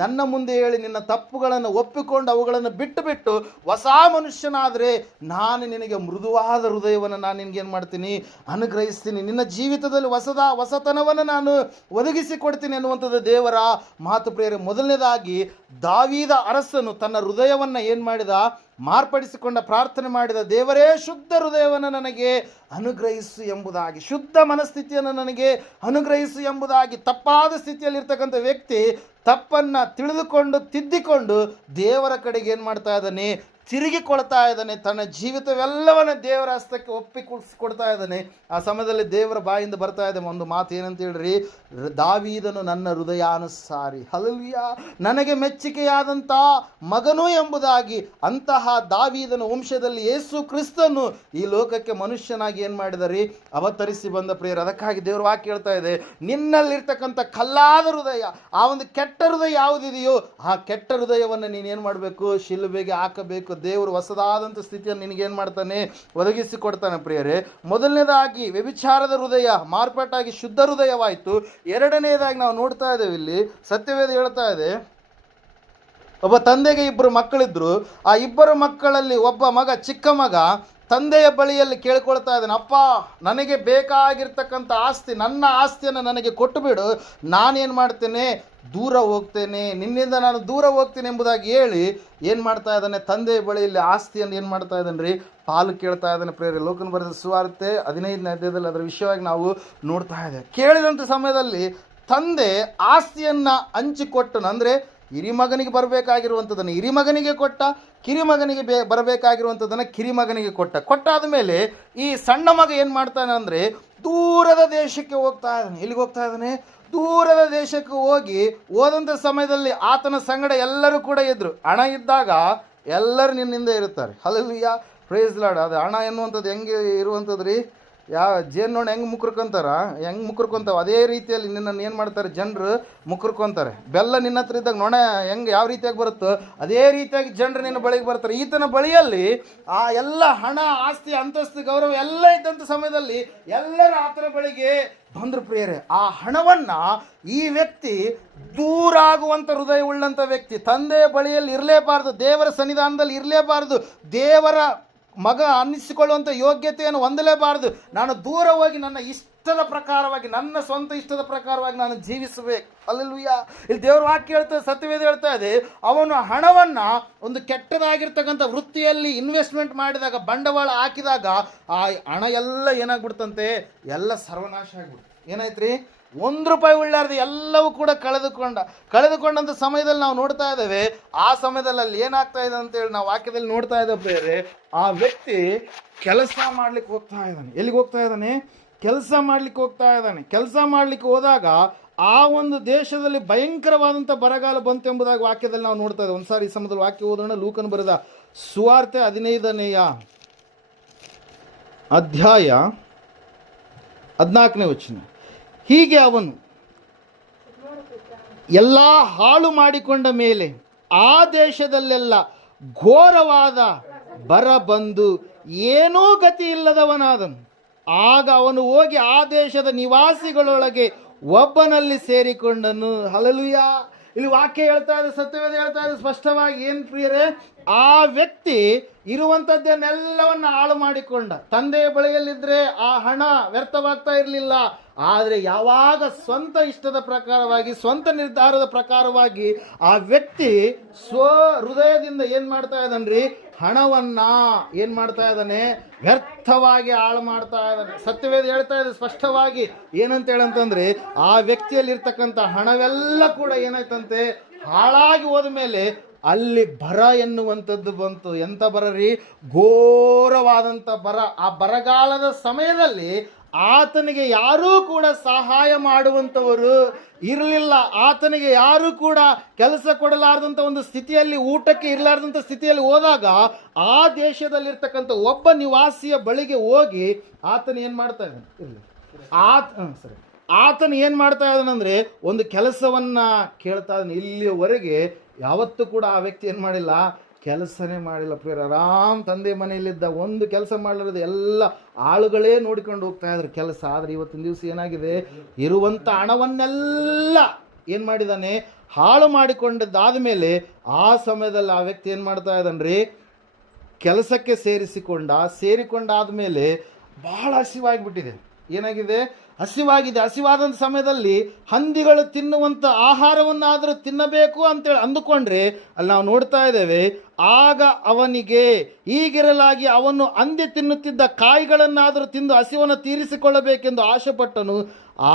ನನ್ನ ಮುಂದೆ ಹೇಳಿ ನಿನ್ನ ತಪ್ಪುಗಳನ್ನು ಒಪ್ಪಿಕೊಂಡು ಅವುಗಳನ್ನು ಬಿಟ್ಟು ಬಿಟ್ಟು ಹೊಸ ಮನುಷ್ಯನಾದರೆ ನಾನು ನಿನಗೆ ಮೃದುವಾದ ಹೃದಯವನ್ನು ನಾನು ನಿನಗೇನು ಮಾಡ್ತೀನಿ, ಅನುಗ್ರಹಿಸ್ತೀನಿ. ನಿನ್ನ ಜೀವಿತದಲ್ಲಿ ಹೊಸತನವನ್ನು ನಾನು ಒದಗಿಸಿಕೊಡ್ತೀನಿ ಅನ್ನುವಂಥದ್ದು ದೇವರ ಮಾತು ಪ್ರಿಯರೇ. ಮೊದಲನೇದಾಗಿ ದಾವೀದ ಅರಸನು ತನ್ನ ಹೃದಯವನ್ನು ಏನು ಮಾಡಿದ, ಮಾರ್ಪಡಿಸಿಕೊಂಡ ಪ್ರಾರ್ಥನೆ ಮಾಡಿದ, ದೇವರೇ ಶುದ್ಧ ಹೃದಯವನ್ನು ನನಗೆ ಅನುಗ್ರಹಿಸು ಎಂಬುದಾಗಿ, ಶುದ್ಧ ಮನಸ್ಥಿತಿಯನ್ನು ನನಗೆ ಅನುಗ್ರಹಿಸು ಎಂಬುದಾಗಿ. ತಪ್ಪಾದ ಸ್ಥಿತಿಯಲ್ಲಿರ್ತಕ್ಕಂಥ ವ್ಯಕ್ತಿ ತಪ್ಪನ್ನು ತಿಳಿದುಕೊಂಡು ತಿದ್ದಿಕೊಂಡು ದೇವರ ಕಡೆಗೆ ಏನು ಮಾಡ್ತಾ ಇದ್ದಾನೆ, ತಿರುಗಿಕೊಳ್ತಾ ಇದ್ದಾನೆ. ತನ್ನ ಜೀವಿತವೆಲ್ಲವನ್ನು ದೇವರ ಹಸ್ತಕ್ಕೆ ಒಪ್ಪಿಕೊಡ್ತಾ ಇದ್ದಾನೆ. ಆ ಸಮಯದಲ್ಲಿ ದೇವರ ಬಾಯಿಂದ ಬರ್ತಾ ಇದೆ ಒಂದು ಮಾತು, ಏನಂತ ಹೇಳ್ರಿ, ದಾವೀದನು ನನ್ನ ಹೃದಯಾನುಸಾರಿ, ಹಲ್ಲೆಲೂಯಾ, ನನಗೆ ಮೆಚ್ಚುಗೆಯಾದಂಥ ಮಗನು ಎಂಬುದಾಗಿ. ಅಂತಹ ದಾವೀದನ ವಂಶದಲ್ಲಿ ಯೇಸು ಕ್ರಿಸ್ತನು ಈ ಲೋಕಕ್ಕೆ ಮನುಷ್ಯನಾಗಿ ಏನು ಮಾಡಿದರಿ, ಅವತರಿಸಿ ಬಂದ ಪ್ರಿಯರು. ಅದಕ್ಕಾಗಿ ದೇವರ ವಾಕ್ಯ ಹೇಳ್ತಾ ಇದೆ, ನಿನ್ನಲ್ಲಿರ್ತಕ್ಕಂಥ ಕಲ್ಲಾದ ಹೃದಯ, ಆ ಒಂದು ಕೆಟ್ಟ ಹೃದಯ ಯಾವುದಿದೆಯೋ ಆ ಕೆಟ್ಟ ಹೃದಯವನ್ನು ನೀನೇನು ಮಾಡಬೇಕು, ಶಿಲುಬೆಗೆ ಹಾಕಬೇಕು. ದೇವರು ಹೊಸದಾದಂಥ ಸ್ಥಿತಿಯನ್ನು ನಿನಗೇನು ಮಾಡ್ತಾನೆ, ಒದಗಿಸಿಕೊಡ್ತಾನೆ ಪ್ರಿಯರೇ. ಮೊದಲನೇದಾಗಿ ವ್ಯಭಿಚಾರದ ಹೃದಯ ಮಾರ್ಪಾಟಾಗಿ ಶುದ್ಧ ಹೃದಯವಾಯಿತು. ಎರಡನೇದಾಗಿ ನಾವು ನೋಡ್ತಾ ಇದ್ದೇವೆ, ಇಲ್ಲಿ ಸತ್ಯವೇದ ಹೇಳ್ತಾ ಇದೆ, ಒಬ್ಬ ತಂದೆಗೆ ಇಬ್ಬರು ಮಕ್ಕಳಿದ್ರು. ಆ ಇಬ್ಬರು ಮಕ್ಕಳಲ್ಲಿ ಒಬ್ಬ ಮಗ, ಚಿಕ್ಕ ಮಗ, ತಂದೆಯ ಬಳಿಯಲ್ಲಿ ಕೇಳ್ಕೊಳ್ತಾ ಇದ್ದಾನೆ, ಅಪ್ಪ ನನಗೆ ಬೇಕಾಗಿರ್ತಕ್ಕಂಥ ಆಸ್ತಿ, ನನ್ನ ಆಸ್ತಿಯನ್ನು ನನಗೆ ಕೊಟ್ಟು ಬಿಡು, ನಾನೇನು ಮಾಡ್ತೇನೆ, ದೂರ ಹೋಗ್ತೇನೆ, ನಿನ್ನಿಂದ ನಾನು ದೂರ ಹೋಗ್ತೇನೆ ಎಂಬುದಾಗಿ ಹೇಳಿ ಏನು ಮಾಡ್ತಾ ಇದ್ದಾನೆ, ತಂದೆಯ ಬಳಿಯಲ್ಲಿ ಆಸ್ತಿಯನ್ನು ಏನು ಮಾಡ್ತಾ ಇದ್ದಾನೆ ರೀ, ಪಾಲು ಕೇಳ್ತಾ ಇದ್ದಾನೆ ಪ್ರಿಯರೇ. ಲೋಕನ ಬರೆದ ಸುವಾರ್ತೆ 15ನೇ ಅಧ್ಯಾಯದಲ್ಲಿ ಅದರ ವಿಷಯವಾಗಿ ನಾವು ನೋಡ್ತಾ ಇದ್ದೇವೆ. ಕೇಳಿದಂಥ ಸಮಯದಲ್ಲಿ ತಂದೆ ಆಸ್ತಿಯನ್ನು ಹಂಚಿಕೊಟ್ಟನು. ಅಂದರೆ ಹಿರಿಮಗನಿಗೆ ಬರಬೇಕಾಗಿರುವಂಥದ್ದನ್ನು ಹಿರಿಮಗನಿಗೆ ಕೊಟ್ಟ, ಕಿರಿಮಗನಿಗೆ ಬರಬೇಕಾಗಿರುವಂಥದ್ದನ್ನು ಕಿರಿಮಗನಿಗೆ ಕೊಟ್ಟಾದ ಮೇಲೆ ಈ ಸಣ್ಣ ಮಗ ಏನು ಮಾಡ್ತಾನೆ ಅಂದರೆ ದೂರದ ದೇಶಕ್ಕೆ ಹೋಗ್ತಾ ಇದ್ದಾನೆ. ಎಲ್ಲಿಗೆ ಹೋಗ್ತಾ ಇದ್ದಾನೆ, ದೂರದ ದೇಶಕ್ಕೆ ಹೋದಂಥ ಸಮಯದಲ್ಲಿ ಆತನ ಸಂಗಡ ಎಲ್ಲರೂ ಕೂಡ ಇದ್ದರು. ಹಣ ಇದ್ದಾಗ ಎಲ್ಲರೂ ನಿನ್ನಿಂದ ಇರುತ್ತಾರೆ. Hallelujah, praise lord. ಅದು ಹಣ ಎನ್ನುವಂಥದ್ದು ಹೆಂಗೆ ಇರುವಂಥದ್ದು ರೀ, ಜೇನು ಹೆಂಗೆ ಮುಕ್ರಕೊಂತಾವೆ ಅದೇ ರೀತಿಯಲ್ಲಿ ನಿನ್ನನ್ನು ಏನು ಮಾಡ್ತಾರೆ, ಜನರು ಮುಕ್ರಕೊಂತಾರೆ. ಬೆಲ್ಲ ನಿನ್ನ ಹತ್ರ ಇದ್ದಾಗ ನೊಣ ಹೆಂಗೆ ಯಾವ ರೀತಿಯಾಗಿ ಬರುತ್ತೋ ಅದೇ ರೀತಿಯಾಗಿ ಜನರು ನಿನ್ನ ಬಳಿಗೆ ಬರ್ತಾರೆ. ಈತನ ಬಳಿಯಲ್ಲಿ ಆ ಎಲ್ಲ ಹಣ, ಆಸ್ತಿ, ಅಂತಸ್ತು, ಗೌರವ ಎಲ್ಲ ಇದ್ದಂಥ ಸಮಯದಲ್ಲಿ ಎಲ್ಲರೂ ಆತನ ಬಳಿಗೆ ಬಂದರು ಪ್ರಿಯರೇ. ಆ ಹಣವನ್ನು ಈ ವ್ಯಕ್ತಿ ದೂರ ಆಗುವಂಥ ಹೃದಯ ಉಳ್ಳಂಥ ವ್ಯಕ್ತಿ, ತಂದೆಯ ಬಳಿಯಲ್ಲಿ ಇರಲೇಬಾರ್ದು, ದೇವರ ಸನ್ನಿಧಾನದಲ್ಲಿ ಇರಲೇಬಾರ್ದು, ದೇವರ ಮಗ ಅನ್ನಿಸಿಕೊಳ್ಳುವಂಥ ಯೋಗ್ಯತೆಯನ್ನು ಹೊಂದಲೇಬಾರದು. ನಾನು ದೂರ ಹೋಗಿ ನನ್ನ ಇಷ್ಟದ ಪ್ರಕಾರವಾಗಿ, ನನ್ನ ಸ್ವಂತ ಇಷ್ಟದ ಪ್ರಕಾರವಾಗಿ ನಾನು ಜೀವಿಸಬೇಕು. ಹಲ್ಲೆಲೂಯಾ. ಇಲ್ಲಿ ದೇವರು ವಾಕ್ಯ ಹೇಳ್ತದೆ, ಸತ್ಯವೇದ ಹೇಳ್ತಾ ಇದೆ, ಅವನು ಹಣವನ್ನು ಒಂದು ಕೆಟ್ಟದಾಗಿರ್ತಕ್ಕಂಥ ವೃತ್ತಿಯಲ್ಲಿ ಇನ್ವೆಸ್ಟ್ಮೆಂಟ್ ಮಾಡಿದಾಗ, ಬಂಡವಾಳ ಹಾಕಿದಾಗ ಆ ಹಣ ಎಲ್ಲ ಏನಾಗ್ಬಿಡ್ತಂತೆ, ಎಲ್ಲ ಸರ್ವನಾಶ ಆಗ್ಬಿಡ್ತು. ಏನಾಯ್ತು ರೀ, ₹1 ಉಳ್ಳಾರ್ದು ಎಲ್ಲವೂ ಕೂಡ ಕಳೆದುಕೊಂಡಂಥ ಸಮಯದಲ್ಲಿ ನಾವು ನೋಡ್ತಾ ಇದ್ದೇವೆ. ಆ ಸಮಯದಲ್ಲಿ ಅಲ್ಲಿ ಏನಾಗ್ತಾ ಇದೆ ಅಂತೇಳಿ ನಾವು ವಾಕ್ಯದಲ್ಲಿ ನೋಡ್ತಾ ಇದ್ದೇವೆ ಬೇರೆ. ಆ ವ್ಯಕ್ತಿ ಕೆಲಸ ಮಾಡ್ಲಿಕ್ಕೆ ಹೋಗ್ತಾ ಇದ್ದಾನೆ. ಎಲ್ಲಿಗೆ ಹೋಗ್ತಾ ಇದ್ದಾನೆ, ಕೆಲಸ ಮಾಡ್ಲಿಕ್ಕೆ ಹೋಗ್ತಾ ಇದ್ದಾನೆ. ಕೆಲಸ ಮಾಡ್ಲಿಕ್ಕೆ ಹೋದಾಗ ಆ ಒಂದು ದೇಶದಲ್ಲಿ ಭಯಂಕರವಾದಂಥ ಬರಗಾಲ ಬಂತೆಂಬುದಾಗಿ ವಾಕ್ಯದಲ್ಲಿ ನಾವು ನೋಡ್ತಾ ಇದ್ದೇವೆ. ಒಂದ್ಸಾರಿ ಈ ಸಮಯದಲ್ಲಿ ವಾಕ್ಯ ಓದೋಣ. ಲೂಕನು ಬರೆದ ಸುವಾರ್ತೆ 15ನೇ ಅಧ್ಯಾಯ 14ನೇ ವಚನ. ಹೀಗೆ ಅವನು ಎಲ್ಲ ಹಾಳು ಮಾಡಿಕೊಂಡ ಮೇಲೆ ಆ ದೇಶದಲ್ಲೆಲ್ಲ ಘೋರವಾದ ಬರ ಬಂದು ಏನೂ ಗತಿ ಇಲ್ಲದವನಾದನು. ಆಗ ಅವನು ಹೋಗಿ ಆ ದೇಶದ ನಿವಾಸಿಗಳೊಳಗೆ ಒಬ್ಬನಲ್ಲಿ ಸೇರಿಕೊಂಡನು. ಹಲ್ಲೆಲೂಯಾ. ಇಲ್ಲಿ ವಾಕ್ಯ ಹೇಳ್ತಾ ಇದೆ, ಸತ್ಯವೇದ ಹೇಳ್ತಾ ಇದೆ ಸ್ಪಷ್ಟವಾಗಿ, ಏನು ಪ್ರಿಯರೇ, ಆ ವ್ಯಕ್ತಿ ಇರುವಂಥದ್ದನ್ನೆಲ್ಲವನ್ನು ಹಾಳು ಮಾಡಿಕೊಂಡ. ತಂದೆಯ ಬಳಿಯಲ್ಲಿದ್ದರೆ ಆ ಹಣ ವ್ಯರ್ಥವಾಗ್ತಾ ಇರಲಿಲ್ಲ. ಆದರೆ ಯಾವಾಗ ಸ್ವಂತ ಇಷ್ಟದ ಪ್ರಕಾರವಾಗಿ, ಸ್ವಂತ ನಿರ್ಧಾರದ ಪ್ರಕಾರವಾಗಿ ಆ ವ್ಯಕ್ತಿ ಹೃದಯದಿಂದ ಏನು ಮಾಡ್ತಾ ಇದ್ದಾನ್ರಿ, ಹಣವನ್ನು ಏನು ಮಾಡ್ತಾ ಇದ್ದಾನೆ, ವ್ಯರ್ಥವಾಗಿ ಹಾಳು ಮಾಡ್ತಾ ಇದ್ದಾನೆ. ಸತ್ಯವೇದ ಹೇಳ್ತಾ ಇದೆ ಸ್ಪಷ್ಟವಾಗಿ, ಏನಂತ ಹೇಳಂತಂದ್ರೆ ಆ ವ್ಯಕ್ತಿಯಲ್ಲಿರ್ತಕ್ಕಂಥ ಹಣವೆಲ್ಲ ಕೂಡ ಏನಾಯ್ತಂತೆ, ಹಾಳಾಗಿ ಹೋದ ಮೇಲೆ ಅಲ್ಲಿ ಬರ ಎನ್ನುವಂಥದ್ದು ಬಂತು. ಎಂಥ ಬರ ರೀ, ಘೋರವಾದಂಥ ಬರ. ಆ ಬರಗಾಲದ ಸಮಯದಲ್ಲಿ ಆತನಿಗೆ ಯಾರೂ ಕೂಡ ಸಹಾಯ ಮಾಡುವಂಥವರು ಇರಲಿಲ್ಲ. ಆತನಿಗೆ ಯಾರು ಕೂಡ ಕೆಲಸ ಕೊಡಲಾರದಂಥ ಒಂದು ಸ್ಥಿತಿಯಲ್ಲಿ, ಊಟಕ್ಕೆ ಇರಲಾರ್ದಂಥ ಸ್ಥಿತಿಯಲ್ಲಿ ಹೋದಾಗ ಆ ದೇಶದಲ್ಲಿರ್ತಕ್ಕಂಥ ಒಬ್ಬ ನಿವಾಸಿಯ ಬಳಿಗೆ ಹೋಗಿ ಆತನ ಏನು ಮಾಡ್ತಾ ಇದ್ದಾನೆ, ಇರಲಿ ಆತನು ಏನು ಮಾಡ್ತಾ ಇದ್ದಾನಂದರೆ ಒಂದು ಕೆಲಸವನ್ನು ಕೇಳ್ತಾ ಇದ್ದಾನೆ. ಇಲ್ಲಿಯವರೆಗೆ ಯಾವತ್ತೂ ಕೂಡ ಆ ವ್ಯಕ್ತಿ ಏನು ಮಾಡಿಲ್ಲ, ಕೆಲಸನೇ ಮಾಡಿಲ್ಲ ಪ್ರಿಯರ. ಆರಾಮ್ ತಂದೆ ಮನೆಯಲ್ಲಿದ್ದ, ಒಂದು ಕೆಲಸ ಮಾಡಲಿರೋದು ಎಲ್ಲ ಆಳುಗಳೇ ನೋಡಿಕೊಂಡು ಹೋಗ್ತಾ ಇದ್ರು ಕೆಲಸ. ಆದರೆ ಇವತ್ತಿನ ದಿವಸ ಏನಾಗಿದೆ, ಇರುವಂಥ ಹಣವನ್ನೆಲ್ಲ ಏನು ಮಾಡಿದ್ದಾನೆ, ಹಾಳು ಮಾಡಿಕೊಂಡಿದ್ದಾದ ಮೇಲೆ ಆ ಸಮಯದಲ್ಲಿ ಆ ವ್ಯಕ್ತಿ ಏನು ಮಾಡ್ತಾ ಇದ್ದಾನ್ರಿ, ಕೆಲಸಕ್ಕೆ ಸೇರಿಕೊಂಡಾದ ಮೇಲೆ ಬಹಳ ಹಸಿವಾಗಿಬಿಟ್ಟಿದೆ. ಏನಾಗಿದೆ, ಹಸಿವಾಗಿದೆ. ಹಸಿವಾದಂಥ ಸಮಯದಲ್ಲಿ ಹಂದಿಗಳು ತಿನ್ನುವಂಥ ಆಹಾರವನ್ನಾದರೂ ತಿನ್ನಬೇಕು ಅಂತೇಳಿ ಅಂದುಕೊಂಡ್ರೆ ಅಲ್ಲಿ ನಾವು ನೋಡ್ತಾ ಇದ್ದೇವೆ, ಆಗ ಅವನಿಗೆ ಹೀಗಿರಲಾಗಿ ಅವನು ಹಂದಿ ತಿನ್ನುತ್ತಿದ್ದ ಕಾಯಿಗಳನ್ನಾದರೂ ತಿಂದು ಹಸಿವನ್ನು ತೀರಿಸಿಕೊಳ್ಳಬೇಕೆಂದು ಆಶೆಪಟ್ಟನು.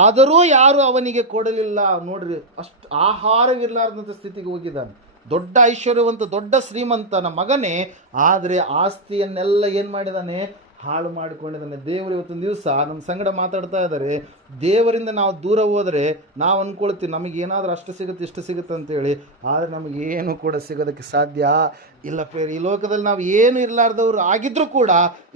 ಆದರೂ ಯಾರು ಅವನಿಗೆ ಕೊಡಲಿಲ್ಲ. ನೋಡ್ರಿ, ಅಷ್ಟು ಆಹಾರವಿರಲಾರ್ದಂಥ ಸ್ಥಿತಿಗೆ ಹೋಗಿದ್ದಾನೆ. ದೊಡ್ಡ ಐಶ್ವರ್ಯವಂತ, ದೊಡ್ಡ ಶ್ರೀಮಂತನ ಮಗನೇ, ಆದರೆ ಆಸ್ತಿಯನ್ನೆಲ್ಲ ಏನು ಮಾಡಿದ್ದಾನೆ, ಹಾಳು ಮಾಡಿಕೊಂಡಿದ್ದಾನೆ. ದೇವರು ಇವತ್ತೊಂದು ದಿವಸ ನಮ್ಮ ಸಂಗಡ ಮಾತಾಡ್ತಾ ಇದ್ದಾರೆ, ದೇವರಿಂದ ನಾವು ದೂರ ಹೋದರೆ ನಾವು ಅಂದ್ಕೊಳ್ತೀವಿ ನಮಗೇನಾದರೂ ಅಷ್ಟು ಸಿಗುತ್ತೆ ಇಷ್ಟು ಸಿಗುತ್ತೆ ಅಂತೇಳಿ. ಆದರೆ ನಮಗೇನು ಕೂಡ ಸಿಗೋದಕ್ಕೆ ಸಾಧ್ಯ ಇಲ್ಲ ಪ್ರಿಯರೇ. ಈ ಲೋಕದಲ್ಲಿ ನಾವು ಏನು ಇರಲಾರ್ದವ್ರು ಆಗಿದ್ರೂ ಕೂಡ